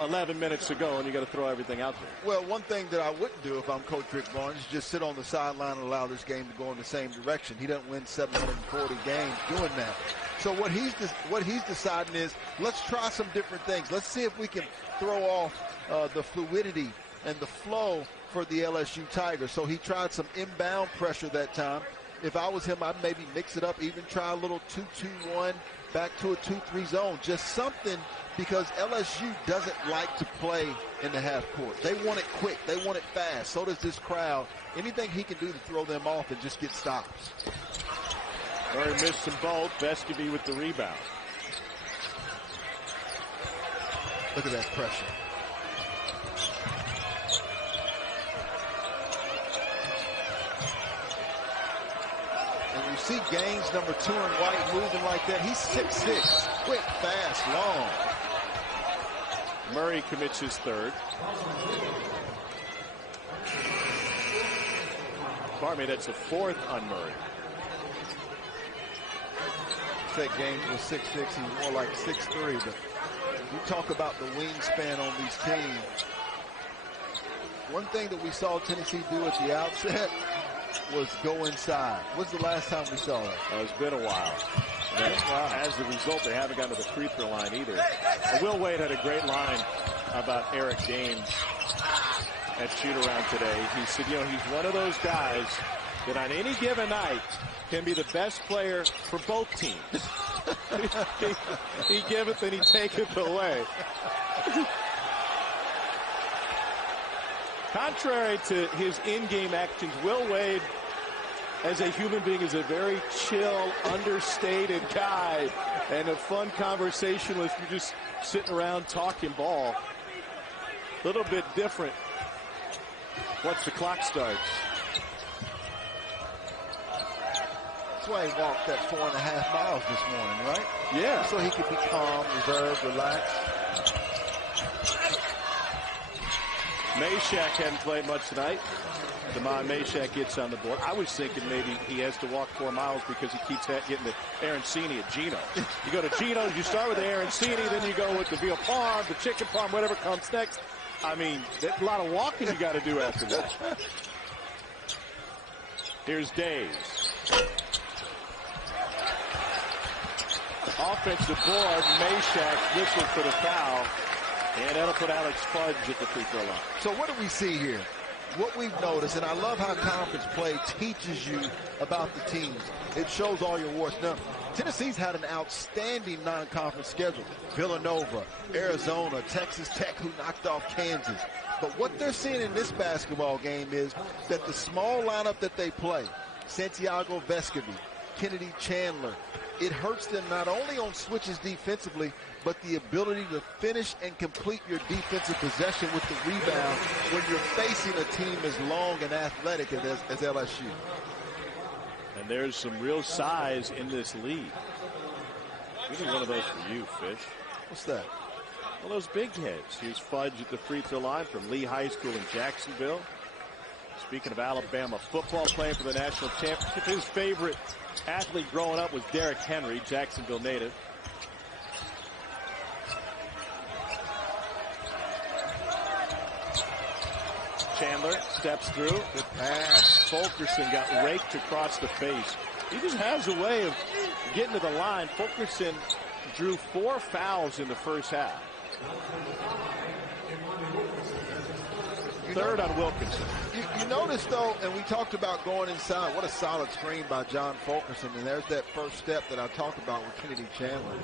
11 minutes to go and you got to throw everything out there? Well, one thing that I wouldn't do if I'm Coach Rick Barnes is just sit on the sideline and allow this game to go in the same direction. He doesn't win 740 games doing that. So what he's deciding is, let's try some different things. Let's see if we can throw off the fluidity and the flow for the LSU Tigers. So he tried some inbound pressure that time. If I was him, I'd maybe mix it up, even try a little 2-2-1, back to a 2-3 zone. Just something, because LSU doesn't like to play in the half court. They want it quick. They want it fast. So does this crowd. Anything he can do to throw them off and just get stops. Murray missed them both. Vescovy with the rebound. Look at that pressure. And you see Gaines, number 2 in white, moving like that. He's 6'6", quick, fast, long. Murray commits his third. Pardon me, that's the fourth on Murray. Said Gaines was 6'6", he's more like 6'3", but you talk about the wingspan on these teams. One thing that we saw Tennessee do at the outset was go inside. When's the last time we saw that? It's been a while. As a result, they haven't gotten to the free throw line either. Will Wade had a great line about Eric Gaines at shoot-around today. He said, he's one of those guys that on any given night can be the best player for both teams. he giveth and he taketh away. Contrary to his in-game actions, Will Wade, as a human being, is a very chill, understated guy and a fun conversationalist. You're just sitting around talking ball. A little bit different once the clock starts. That's why he walked that 4.5 miles this morning, right? Yeah. So he could be calm, reserved, relaxed. Meshack hadn't played much tonight. Damon Meshack gets on the board. I was thinking maybe he has to walk 4 miles because he keeps getting the Arancini at Gino. You go to Gino's, you start with the Arancini, then you go with the veal parm, the chicken parm, whatever comes next. I mean, there's a lot of walking you got to do after that. Here's Days. Offensive board, Meshack whistled for the foul, and that'll put Alex Fudge at the free throw line. So what do we see here? What we've noticed, and I love how conference play teaches you about the teams. It shows all your warts. Now, Tennessee's had an outstanding non-conference schedule. Villanova, Arizona, Texas Tech, who knocked off Kansas. But what they're seeing in this basketball game is that the small lineup that they play, Santiago Vescovi, Kennedy Chandler, it hurts them not only on switches defensively, but the ability to finish and complete your defensive possession with the rebound when you're facing a team as long and athletic as LSU. And there's some real size in this league. We need one of those for you, Fish. What's that? Well, those big heads. Here's Fudge at the free throw line from Lee High School in Jacksonville. Speaking of Alabama football, playing for the national championship, his favorite athlete growing up was Derrick Henry, Jacksonville native. Chandler steps through. Good pass. Fulkerson got raked across the face. He just has a way of getting to the line. Fulkerson drew 4 fouls in the first half. Third on Wilkinson. You notice, though, and we talked about going inside, what a solid screen by John Fulkerson, and there's that first step that I talked about with Kennedy Chandler.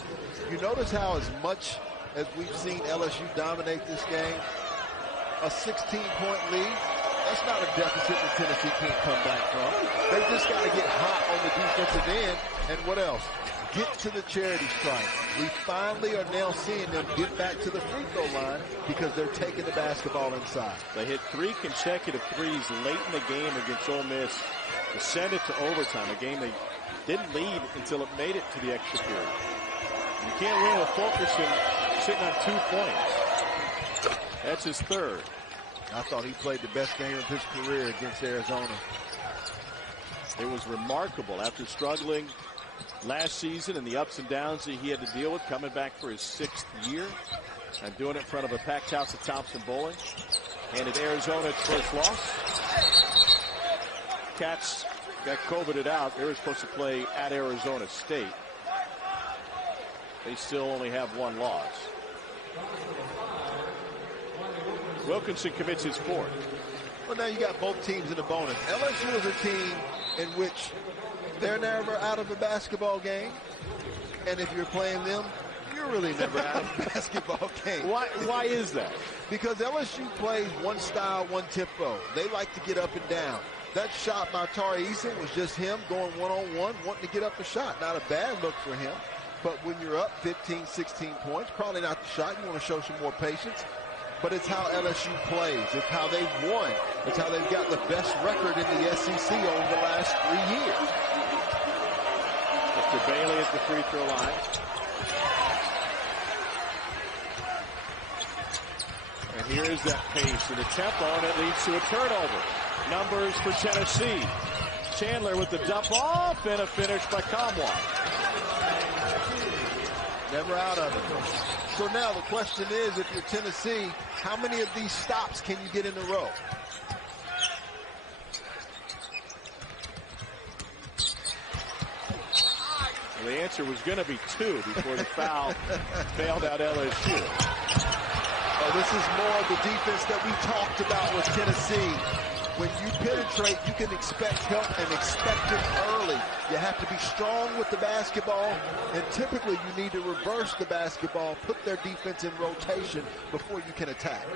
You notice how as much as we've seen LSU dominate this game, a 16-point lead, that's not a deficit that Tennessee can't come back from. They've just got to get hot on the defensive end, and what else? Get to the charity stripe. We finally are now seeing them get back to the free throw line because they're taking the basketball inside. They hit 3 consecutive threes late in the game against Ole Miss to send it to overtime, a game they didn't lead until it made it to the extra period. You can't win with Fulkerson sitting on 2 points. That's his third. I thought he played the best game of his career against Arizona. It was remarkable after struggling last season and the ups and downs that he had to deal with, coming back for his 6th year and doing it in front of a packed house at Thompson Bowling. Handed Arizona its first loss. Cats got COVIDed out. They were supposed to play at Arizona State. They still only have 1 loss. Wilkinson commits his 4th. Well, now you got both teams in the bonus. LSU is a team in which they're never out of a basketball game. And if you're playing them, you're really never out of a basketball game. Why is that? Because LSU plays one style, one tempo. They like to get up and down. That shot by Tari Eason was just him going one-on-one, wanting to get up a shot. Not a bad look for him. But when you're up 15, 16 points, probably not the shot. You want to show some more patience. But it's how LSU plays. It's how they've won. It's how they've got the best record in the SEC over the last 3 years. Mr. Bailey at the free throw line. And here's that pace and the tempo, and it leads to a turnover. Numbers for Tennessee. Chandler with the dump off and a finish by Kamwa. Never out of it. So now the question is, if you're Tennessee, how many of these stops can you get in a row? Well, the answer was going to be 2 before the foul bailed out LSU. Oh, this is more of the defense that we talked about with Tennessee. When you penetrate, you can expect help and expect it early. You have to be strong with the basketball, and typically you need to reverse the basketball, put their defense in rotation before you can attack.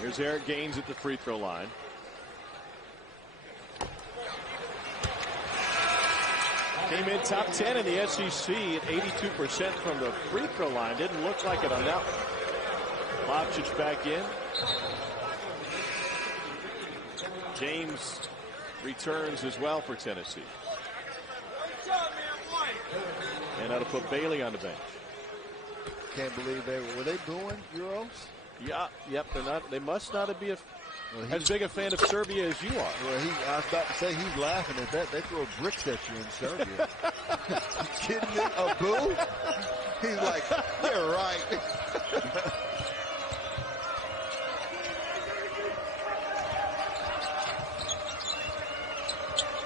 Here's Eric Gaines at the free throw line. Came in top 10 in the SEC at 82% from the free throw line. Didn't look like it on that one. Lopchich back in. James returns as well for Tennessee. And that'll put Bailey on the bench. Can't believe were they booing Euros? Yeah, yep, they're not. They must not be as big a fan of Serbia as you are. Well, I was about to say he's laughing at that. They throw bricks at you in Serbia. You kidding me? A boo? He's like, you're right.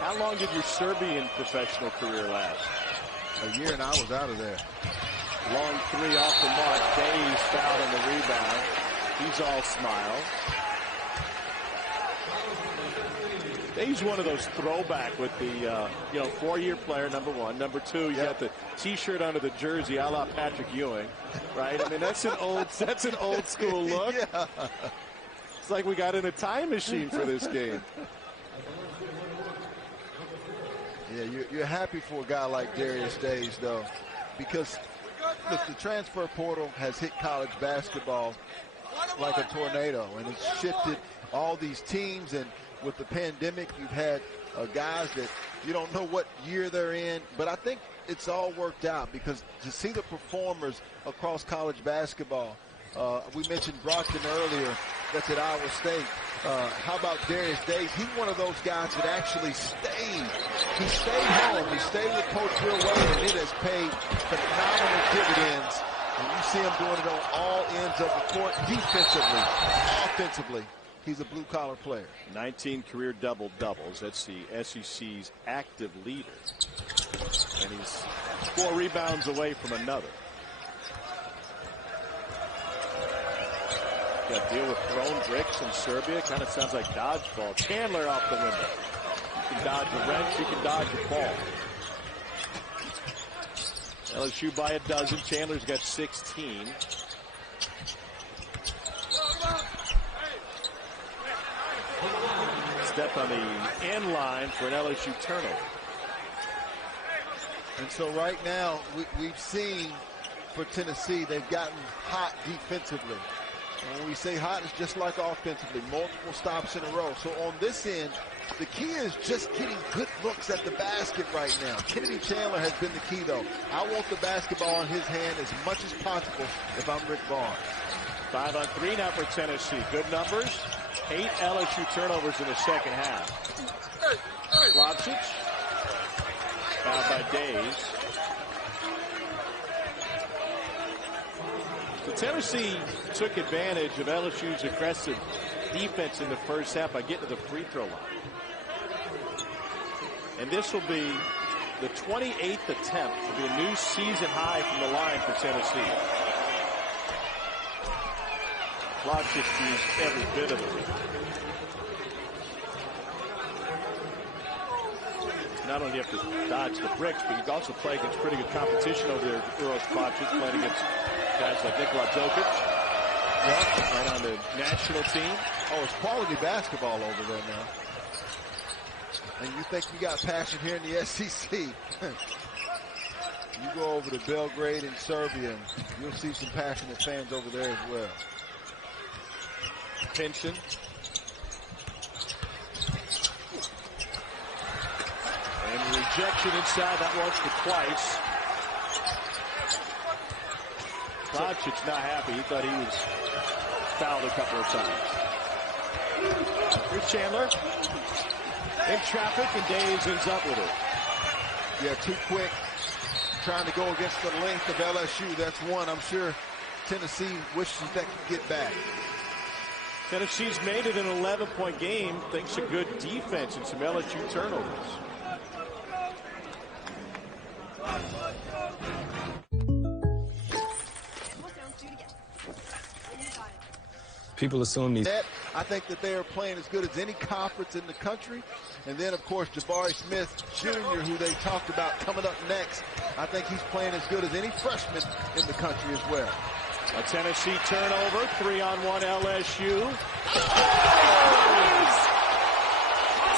How long did your Serbian professional career last? A year, and I was out of there. Long three off the mark. Days fouled on the rebound. He's all smile. He's one of those throwback with the, 4-year player, number one. Number two, you got the T-shirt under the jersey, a la Patrick Ewing, right? I mean, that's an old school look. Yeah. It's like we got in a time machine for this game. Yeah, you're happy for a guy like Darius Days, though, because look, the transfer portal has hit college basketball like a tornado, and it's shifted all these teams. And with the pandemic, you've had guys that you don't know what year they're in, but I think it's all worked out because to see the performers across college basketball, we mentioned Brockton earlier, that's at Iowa State. How about Darius Days? He's one of those guys that actually stayed. He stayed home. He stayed with Coach Will Wade, and it has paid phenomenal dividends. And you see him doing it on all ends of the court, defensively, offensively. He's a blue-collar player. 19 career double-doubles. That's the SEC's active leader. And he's 4 rebounds away from another. Got to deal with thrown bricks in Serbia. Kind of sounds like dodgeball. Chandler off the window. You can dodge a wrench. You can dodge a ball. LSU by a dozen. Chandler's got 16. Step on the end line for an LSU turnover. And so right now, we've seen for Tennessee, they've gotten hot defensively. And when we say hot, it's just like offensively, multiple stops in a row. So on this end, the key is just getting good looks at the basket right now. Kennedy Chandler has been the key, though. I want the basketball in his hand as much as possible if I'm Rick Barnes. 5 on 3 now for Tennessee. Good numbers. 8 LSU turnovers in the second half. Lopsic. Fouled by Days. So Tennessee took advantage of LSU's aggressive defense in the first half by getting to the free throw line. And this will be the 28th attempt. It'll be a new season high from the line for Tennessee. Lopsic used every bit of it. Not only do you have to dodge the bricks, but you can also play against pretty good competition over there. Uros Lopsic playing against guys like Nikola Jokic. Yep. Right on the national team. Oh, it's quality basketball over there now. And you think you got passion here in the SEC. You go over to Belgrade and Serbia, and you'll see some passionate fans over there as well. Pinson. And rejection inside, that once or twice. Lopsic's not happy. He thought he was fouled a couple of times. Here's Chandler. In traffic, and Days ends up with it. Yeah, too quick. Trying to go against the length of LSU. That's one I'm sure Tennessee wishes that could get back. Tennessee's made it an 11-point game thanks to good defense and some LSU turnovers. People assume these. I think that they are playing as good as any conference in the country. And then, of course, Jabari Smith Jr., who they talked about coming up next. I think he's playing as good as any freshman in the country as well. A Tennessee turnover, 3-on-1 LSU.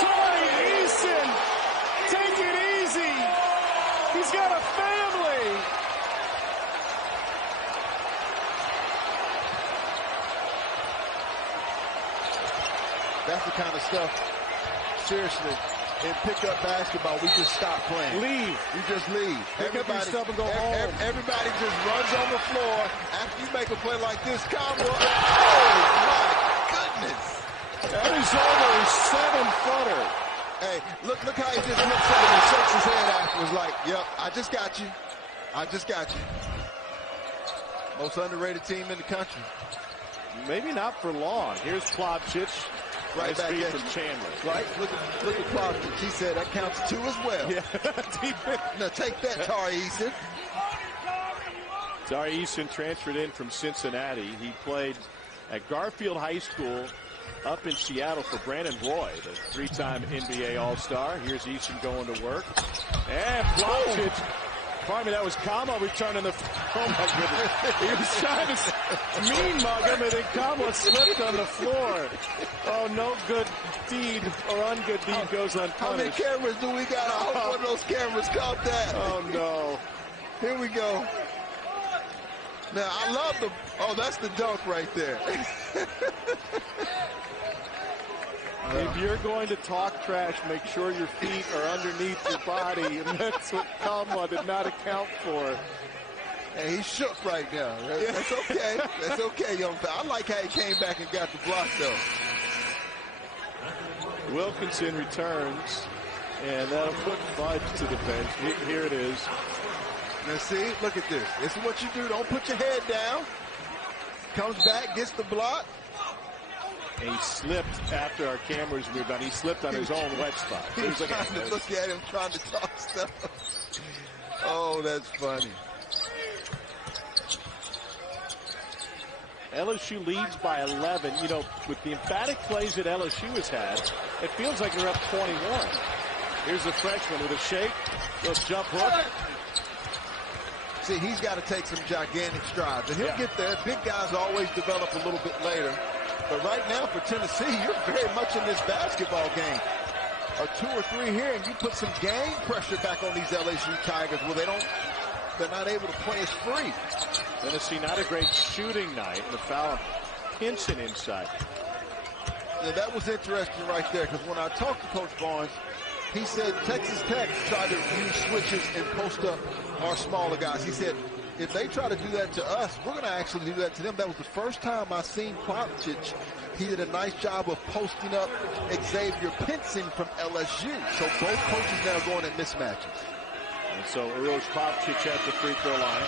Tony Eason, take it easy. He's got a family. That's the kind of stuff, seriously, and pick up basketball, we just stop playing. Leave. We just leave. Pick up your stuff and go home. Everybody just runs on the floor. After you make a play like this, Conwell, oh, my goodness. That is over a 7-footer. Hey, look how he just looks at him and shakes his head afterwards like, yep, I just got you. I just got you. Most underrated team in the country. Maybe not for long. Here's Plavsic. Right nice back feed at from you. Chandler. Right? Look at Plavsic. He said that counts 2 as well. Yeah. Now take that, Tari Eason. Tari Eason transferred in from Cincinnati. He played at Garfield High School up in Seattle for Brandon Roy, the 3-time NBA All-Star. Here's Eason going to work. And Plavsic. Pardon me, that was Kama returning the. Oh my goodness. He was trying to mean mug him, and then Kama slipped on the floor. Oh, no good deed or ungood deed goes unpunished. How many cameras do we got? I hope one of those cameras caught that. Oh no. Here we go. Now I love the. Oh, that's the dunk right there. If you're going to talk trash, make sure your feet are underneath your body, and that's what Kama did not account for. And he's shook right now. That's okay. That's okay, young fella. I like how he came back and got the block, though. Wilkinson returns, and that'll put Fudge to the bench. Here it is. Now, see, look at this. This is what you do. Don't put your head down. Comes back, gets the block. And he slipped after our cameras moved on. He slipped on his own wet spot. He was trying to look at him, trying to talk stuff. Oh, that's funny. LSU leads by 11. You know, with the emphatic plays that LSU has had, it feels like they're up 21. Here's the freshman with a shake. Goes jump hook. See, he's got to take some gigantic strides, and he'll get there. Big guys always develop a little bit later. But right now for Tennessee, you're very much in this basketball game. A 2 or 3 here, and you put some game pressure back on these LSU Tigers where they're not able to play as free. Tennessee not a great shooting night. The foul Pinson inside. Yeah, that was interesting right there, because when I talked to Coach Barnes, he said Texas Tech tried to use switches and post up our smaller guys. He said, if they try to do that to us, we're going to actually do that to them. That was the first time I seen Plavsic. He did a nice job of posting up Xavier Pinson from LSU. So both coaches now going at mismatches. And so Uros Plavsic at the free throw line.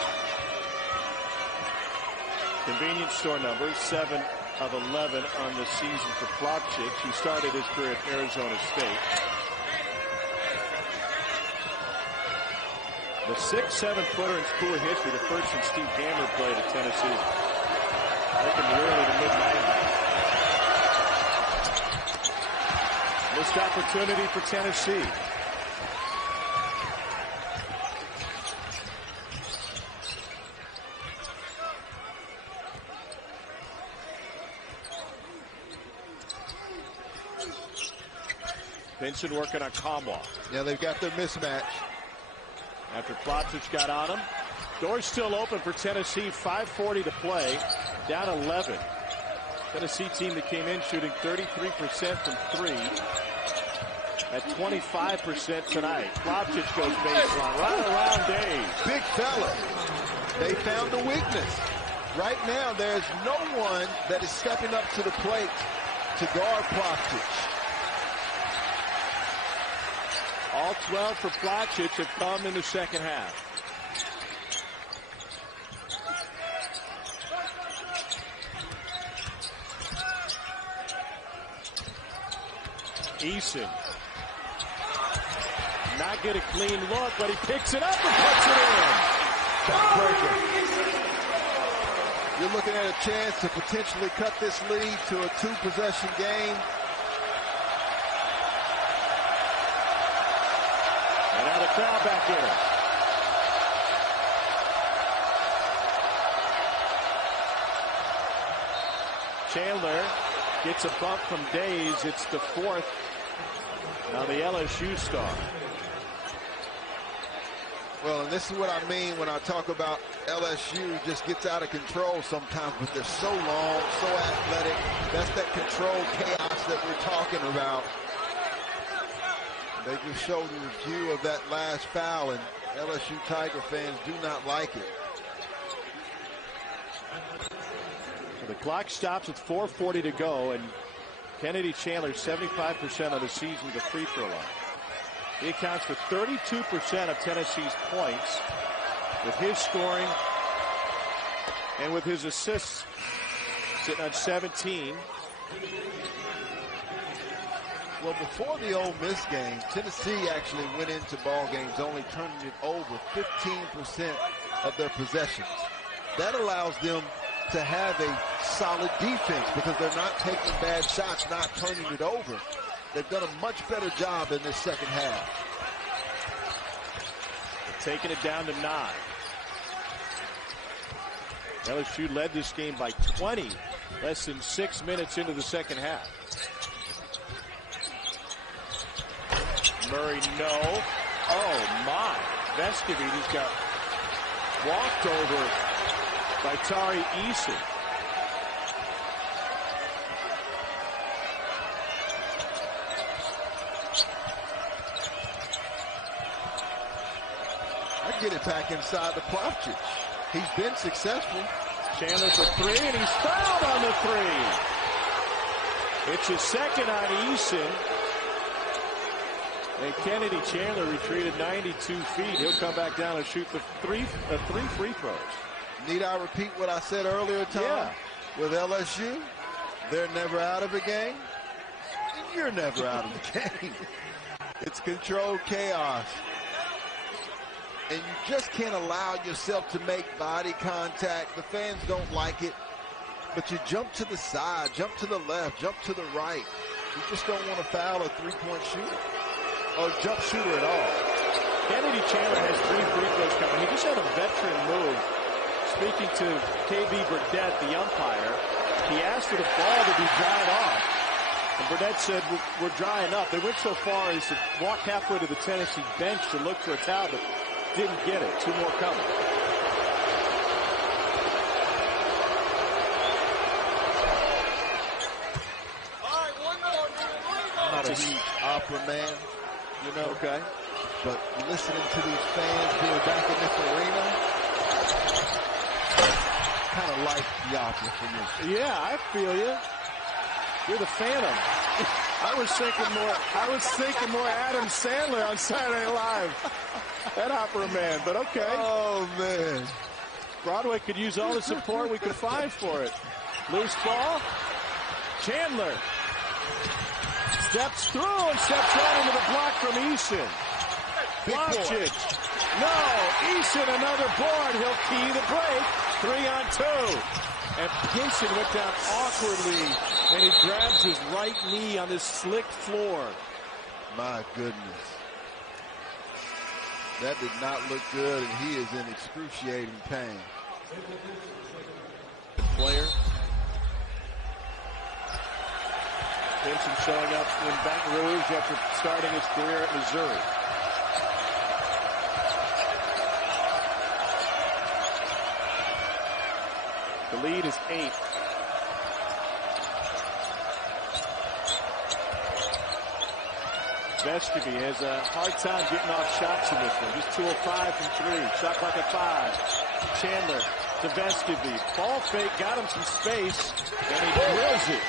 Convenience store numbers, 7 of 11 on the season for Plavsic. He started his career at Arizona State. The 6-7-footer in school history, the first since Steve Hammer played at Tennessee. Back in the early to mid-90s. Missed opportunity for Tennessee. Pinson working on Kamwa. Yeah, they've got their mismatch. After Plavsic got on him. Door's still open for Tennessee. 5:40 to play. Down 11. Tennessee team that came in shooting 33% from 3. At 25% tonight. Plavsic goes baseline. Right around Dave. Big fella. They found the weakness. Right now, there's no one that is stepping up to the plate to guard Plavsic. All 12 for Plavsic have come in the second half. Eason. Not get a clean look, but he picks it up and puts it in. Backbreaker. You're looking at a chance to potentially cut this lead to a 2-possession game. And now the crowd back in. Chandler gets a bump from Days. It's the 4th. Now the LSU star. Well, and this is what I mean when I talk about LSU just gets out of control sometimes, but they're so long, so athletic. That's that controlled chaos that we're talking about. They just showed a review of that last foul, and LSU Tiger fans do not like it. So the clock stops with 4:40 to go, and Kennedy Chandler 75% of the season at the free throw line. He accounts for 32% of Tennessee's points with his scoring and with his assists, sitting on 17. Well, before the Ole Miss game, Tennessee actually went into ball games only turning it over 15% of their possessions. That allows them to have a solid defense because they're not taking bad shots, not turning it over. They've done a much better job in this second half. Taking it down to 9. LSU led this game by 20, less than 6 minutes into the second half. Murray, no. Oh, my. Vescovi just got walked over by Tari Eason. I get it back inside the Plavsic. He's been successful. Chandler for 3, and he's fouled on the 3. It's his second on Eason. And Kennedy Chandler retreated 92 feet. He'll come back down and shoot the three free throws. Need I repeat what I said earlier, Tom? Yeah. With LSU, they're never out of a game. And you're never out of the game. It's controlled chaos. And you just can't allow yourself to make body contact. The fans don't like it. But you jump to the side, jump to the left, jump to the right. You just don't want to foul a three-point shooter or jump shooter at all. Kennedy Chandler has 3 free throws coming. He just had a veteran move. Speaking to KB Burdett, the umpire, he asked for the ball to be dried off. And Burdett said, we're drying up. They went so far as to walk halfway to the Tennessee bench to look for a towel, but didn't get it. 2 more coming. I'm not a huge opera man, you know. Okay. But listening to these fans being back in this arena, kind of like the opera for me. Yeah, I feel you. You're the Phantom. I was thinking more Adam Sandler on Saturday Night Live. That opera man, but okay. Oh, man. Broadway could use all the support we could find for it. Loose ball. Chandler steps through and steps right into the block from Eason. Plavsic. No. Eason, another board. He'll key the break. 3 on 2. And Pinson went down awkwardly, and he grabs his right knee on this slick floor. My goodness. That did not look good, and he is in excruciating pain. Player. Pinson showing up in Baton Rouge after starting his career at Missouri. The lead is 8. Vescovi has a hard time getting off shots in this one. Just 2 of 5 from 3. Shot clock at 5. Chandler to Vescovi. Ball fake, got him some space, and he drills it.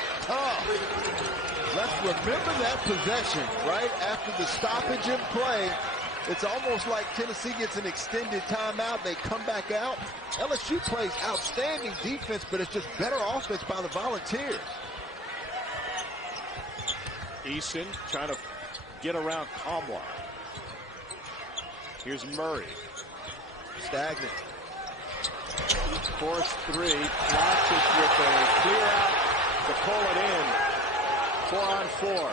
Let's remember that possession right after the stoppage in play. It's almost like Tennessee gets an extended timeout. They come back out. LSU plays outstanding defense, but it's just better offense by the Volunteers. Eason trying to get around Kamwa. Here's Murray. Stagnant. Force 3. Plavsic with a clear out to pull it in. 4 on 4.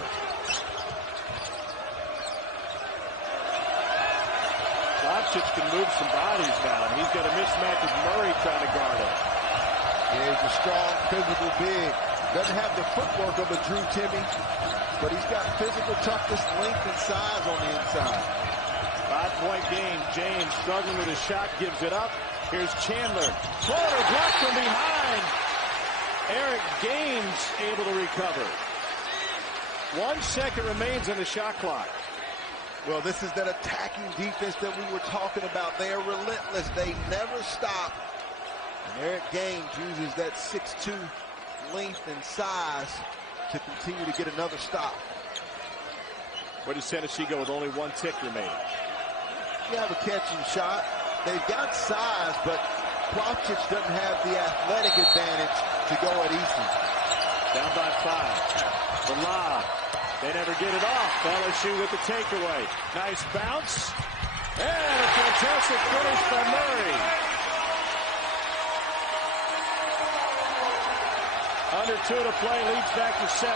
Plavsic can move some bodies now. He's got a mismatch with Murray trying to guard him. Yeah, he's a strong, physical big. Doesn't have the footwork of a Drew Timme, but he's got physical toughness, length, and size on the inside. 5-point game. James struggling with his shot, gives it up. Here's Chandler. Floater blocked from behind. Eric Gaines able to recover. 1 second remains on the shot clock. Well, this is that attacking defense that we were talking about. They are relentless. They never stop. And Eric Gaines uses that 6'2" length and size to continue to get another stop. Where does Tennessee go with only one tick remaining? You have a catching shot. They've got size, but Plavsic doesn't have the athletic advantage to go at Easton. Down by 5. The lob. They never get it off. LSU with the takeaway. Nice bounce. And a fantastic finish by Murray. Under 2 to play, leads back to 7.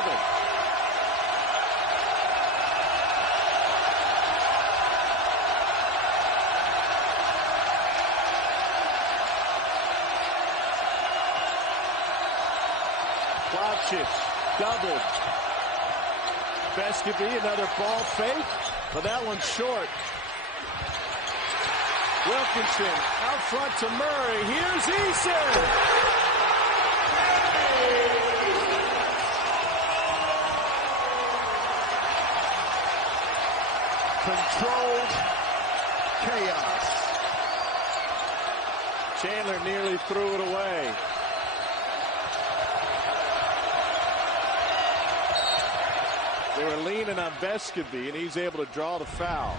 Plavsic doubled. Vescovi, another ball fake, but that one's short. Wilkinson out front to Murray. Here's Eason. Controlled chaos. Chandler nearly threw it away. They were leaning on Vescovi, and he's able to draw the foul.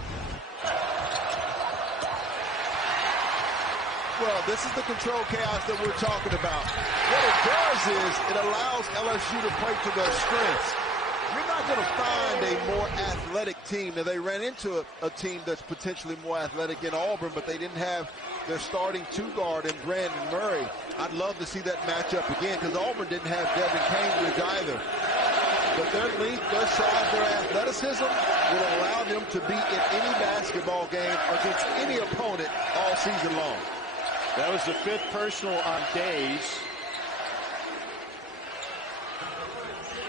Well, this is the controlled chaos that we're talking about. What it does is it allows LSU to play to their strengths. You're not going to find a more athletic team. Now, they ran into a team that's potentially more athletic in Auburn, but they didn't have their starting 2-guard in Brandon Murray. I'd love to see that matchup again because Auburn didn't have Devin Cambridge either. But their length, their size, their athleticism will allow them to be in any basketball game against any opponent all season long. That was the 5th personal on Days.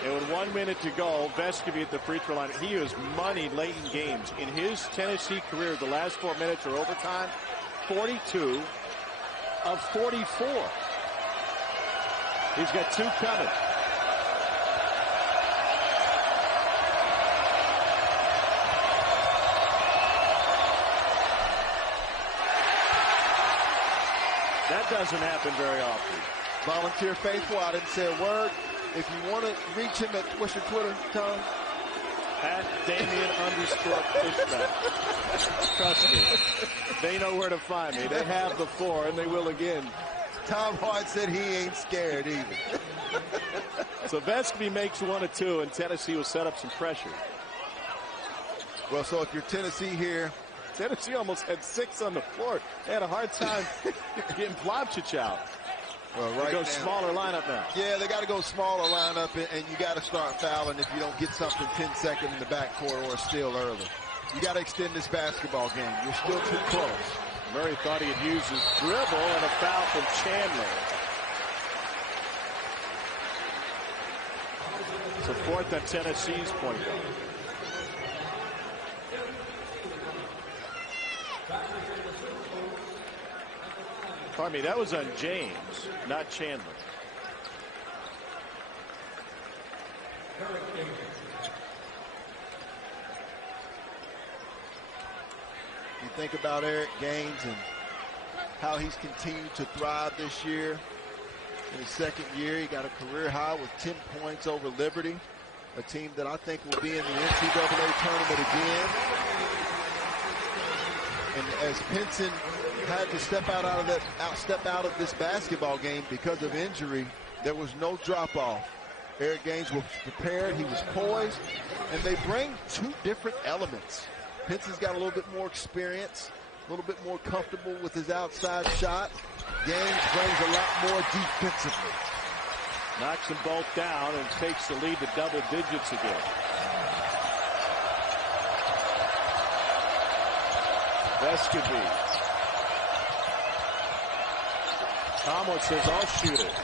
And with 1 minute to go, Vescovi at the free throw line. He is moneyed late in games. In his Tennessee career, the last 4 minutes or overtime, 42 of 44. He's got 2 coming. That doesn't happen very often. Volunteer faithful. I didn't say a word. If you want to reach him at, what's your Twitter, Tom? At Damien_Fishback. Trust me. They know where to find me. They have before, and they will again. Tom Hart said he ain't scared either. So Vescovi makes 1 of 2, and Tennessee will set up some pressure. Well, so if you're Tennessee here, Tennessee almost had 6 on the floor. They had a hard time getting Plavsic out. Well, right go now, smaller lineup now. Yeah, they got to go smaller lineup, and you got to start fouling if you don't get something 10 seconds in the backcourt or steal early. You got to extend this basketball game. You're still too close. Murray thought he had used his dribble, and a foul from Chandler. It's a 4th at Tennessee's point guard. Pardon me, that was on James, not Chandler. You think about Eric Gaines and how he's continued to thrive this year. In his 2nd year, he got a career high with 10 points over Liberty, a team that I think will be in the NCAA tournament again. And as Pinson had to step out of this basketball game because of injury, there was no drop off. Eric Gaines was prepared, he was poised, and they bring 2 different elements. Pinson's got a little bit more experience, a little bit more comfortable with his outside shot. Gaines brings a lot more defensively. Knocks them both down and takes the lead to double digits again. Vescovi. Tomlin says, I'll shoot it.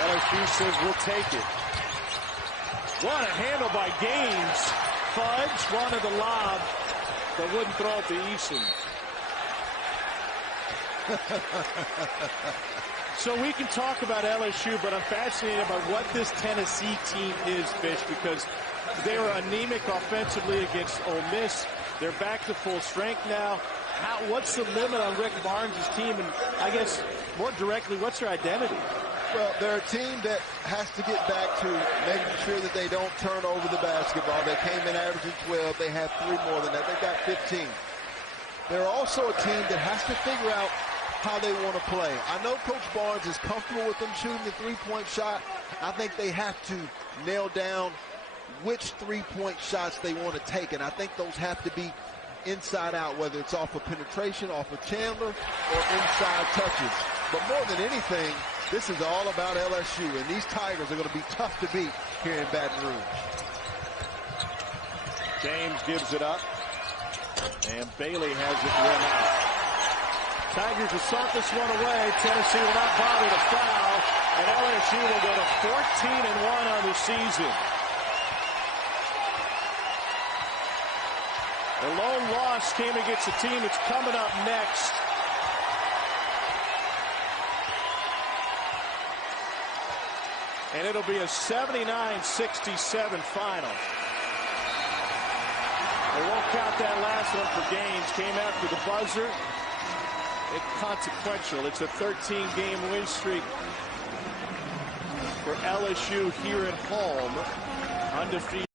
LSU says, we'll take it. What a handle by Gaines. Fudge wanted the lob, but wouldn't throw it to Eason. So we can talk about LSU, but I'm fascinated by what this Tennessee team is, Fish, because They were anemic offensively against Ole Miss. They're back to full strength now. What's the limit on Rick Barnes' team? And I guess more directly, what's their identity? Well, they're a team that has to get back to making sure that they don't turn over the basketball. They came in averaging 12. They have 3 more than that. They got 15. They're also a team that has to figure out how they want to play. I know Coach Barnes is comfortable with them shooting the 3-point shot. I think they have to nail down which 3-point shots they want to take, and I think those have to be inside out, whether it's off of penetration, off of Chandler, or inside touches. But more than anything, this is all about LSU, and these Tigers are going to be tough to beat here in Baton Rouge. James gives it up, and Bailey has it run out. Tigers will salt this one away. Tennessee will not bother to foul, and LSU will go to 14-1 on the season. The lone loss came against a team that's coming up next. And it'll be a 79-67 final. They won't count that last one for Gaines. Came after the buzzer. Inconsequential. It's a 13-game win streak for LSU here at home. Undefeated.